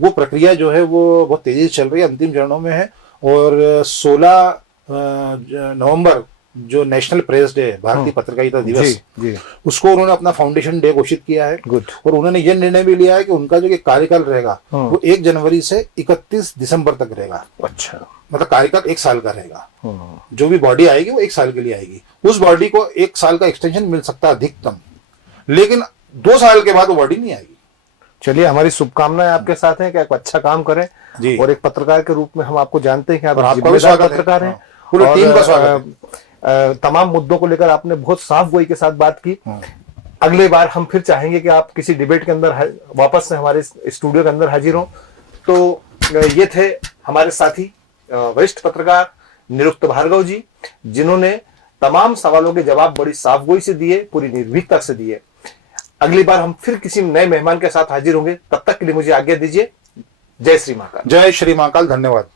वो प्रक्रिया जो है वो बहुत तेजी से चल रही है, अंतिम चरणों में है। और 16 नवंबर जो नेशनल प्रेस डे, भारतीय पत्रकारिता दिवस, जी। उसको उन्होंने अपना फाउंडेशन डे घोषित किया है। और उन्होंने ये निर्णय भी लिया है कि उनका जो कार्यकाल रहेगा वो 1 जनवरी से 31 दिसंबर तक रहेगा। अच्छा, मतलब कार्यकाल 1 साल का रहेगा। जो भी बॉडी आएगी वो 1 साल के लिए आएगी। उस बॉडी को 1 साल का एक्सटेंशन मिल सकता है अधिकतम, लेकिन 2 साल के बाद वो बॉडी नहीं आएगी। चलिए, हमारी शुभकामनाएं आपके साथ हैं कि आप अच्छा काम करें जी। और एक पत्रकार के रूप में हम आपको जानते हैं कि आप जिम्मेदार पत्रकार हैं। पूरी टीम का स्वागत है। तमाम मुद्दों को लेकर आपने बहुत साफ गोई के साथ बात की। अगले बार हम फिर चाहेंगे कि आप किसी डिबेट के अंदर वापस से हमारे स्टूडियो के अंदर हाजिर हो। तो ये थे हमारे साथी वरिष्ठ पत्रकार निरुक्त भार्गव जी, जिन्होंने तमाम सवालों के जवाब बड़ी साफ गोई से दिए, पूरी निर्भीकता से दिए। अगली बार हम फिर किसी नए मेहमान के साथ हाजिर होंगे। तब तक के लिए मुझे आज्ञा दीजिए। जय श्री महाकाल। जय श्री महाकाल। धन्यवाद।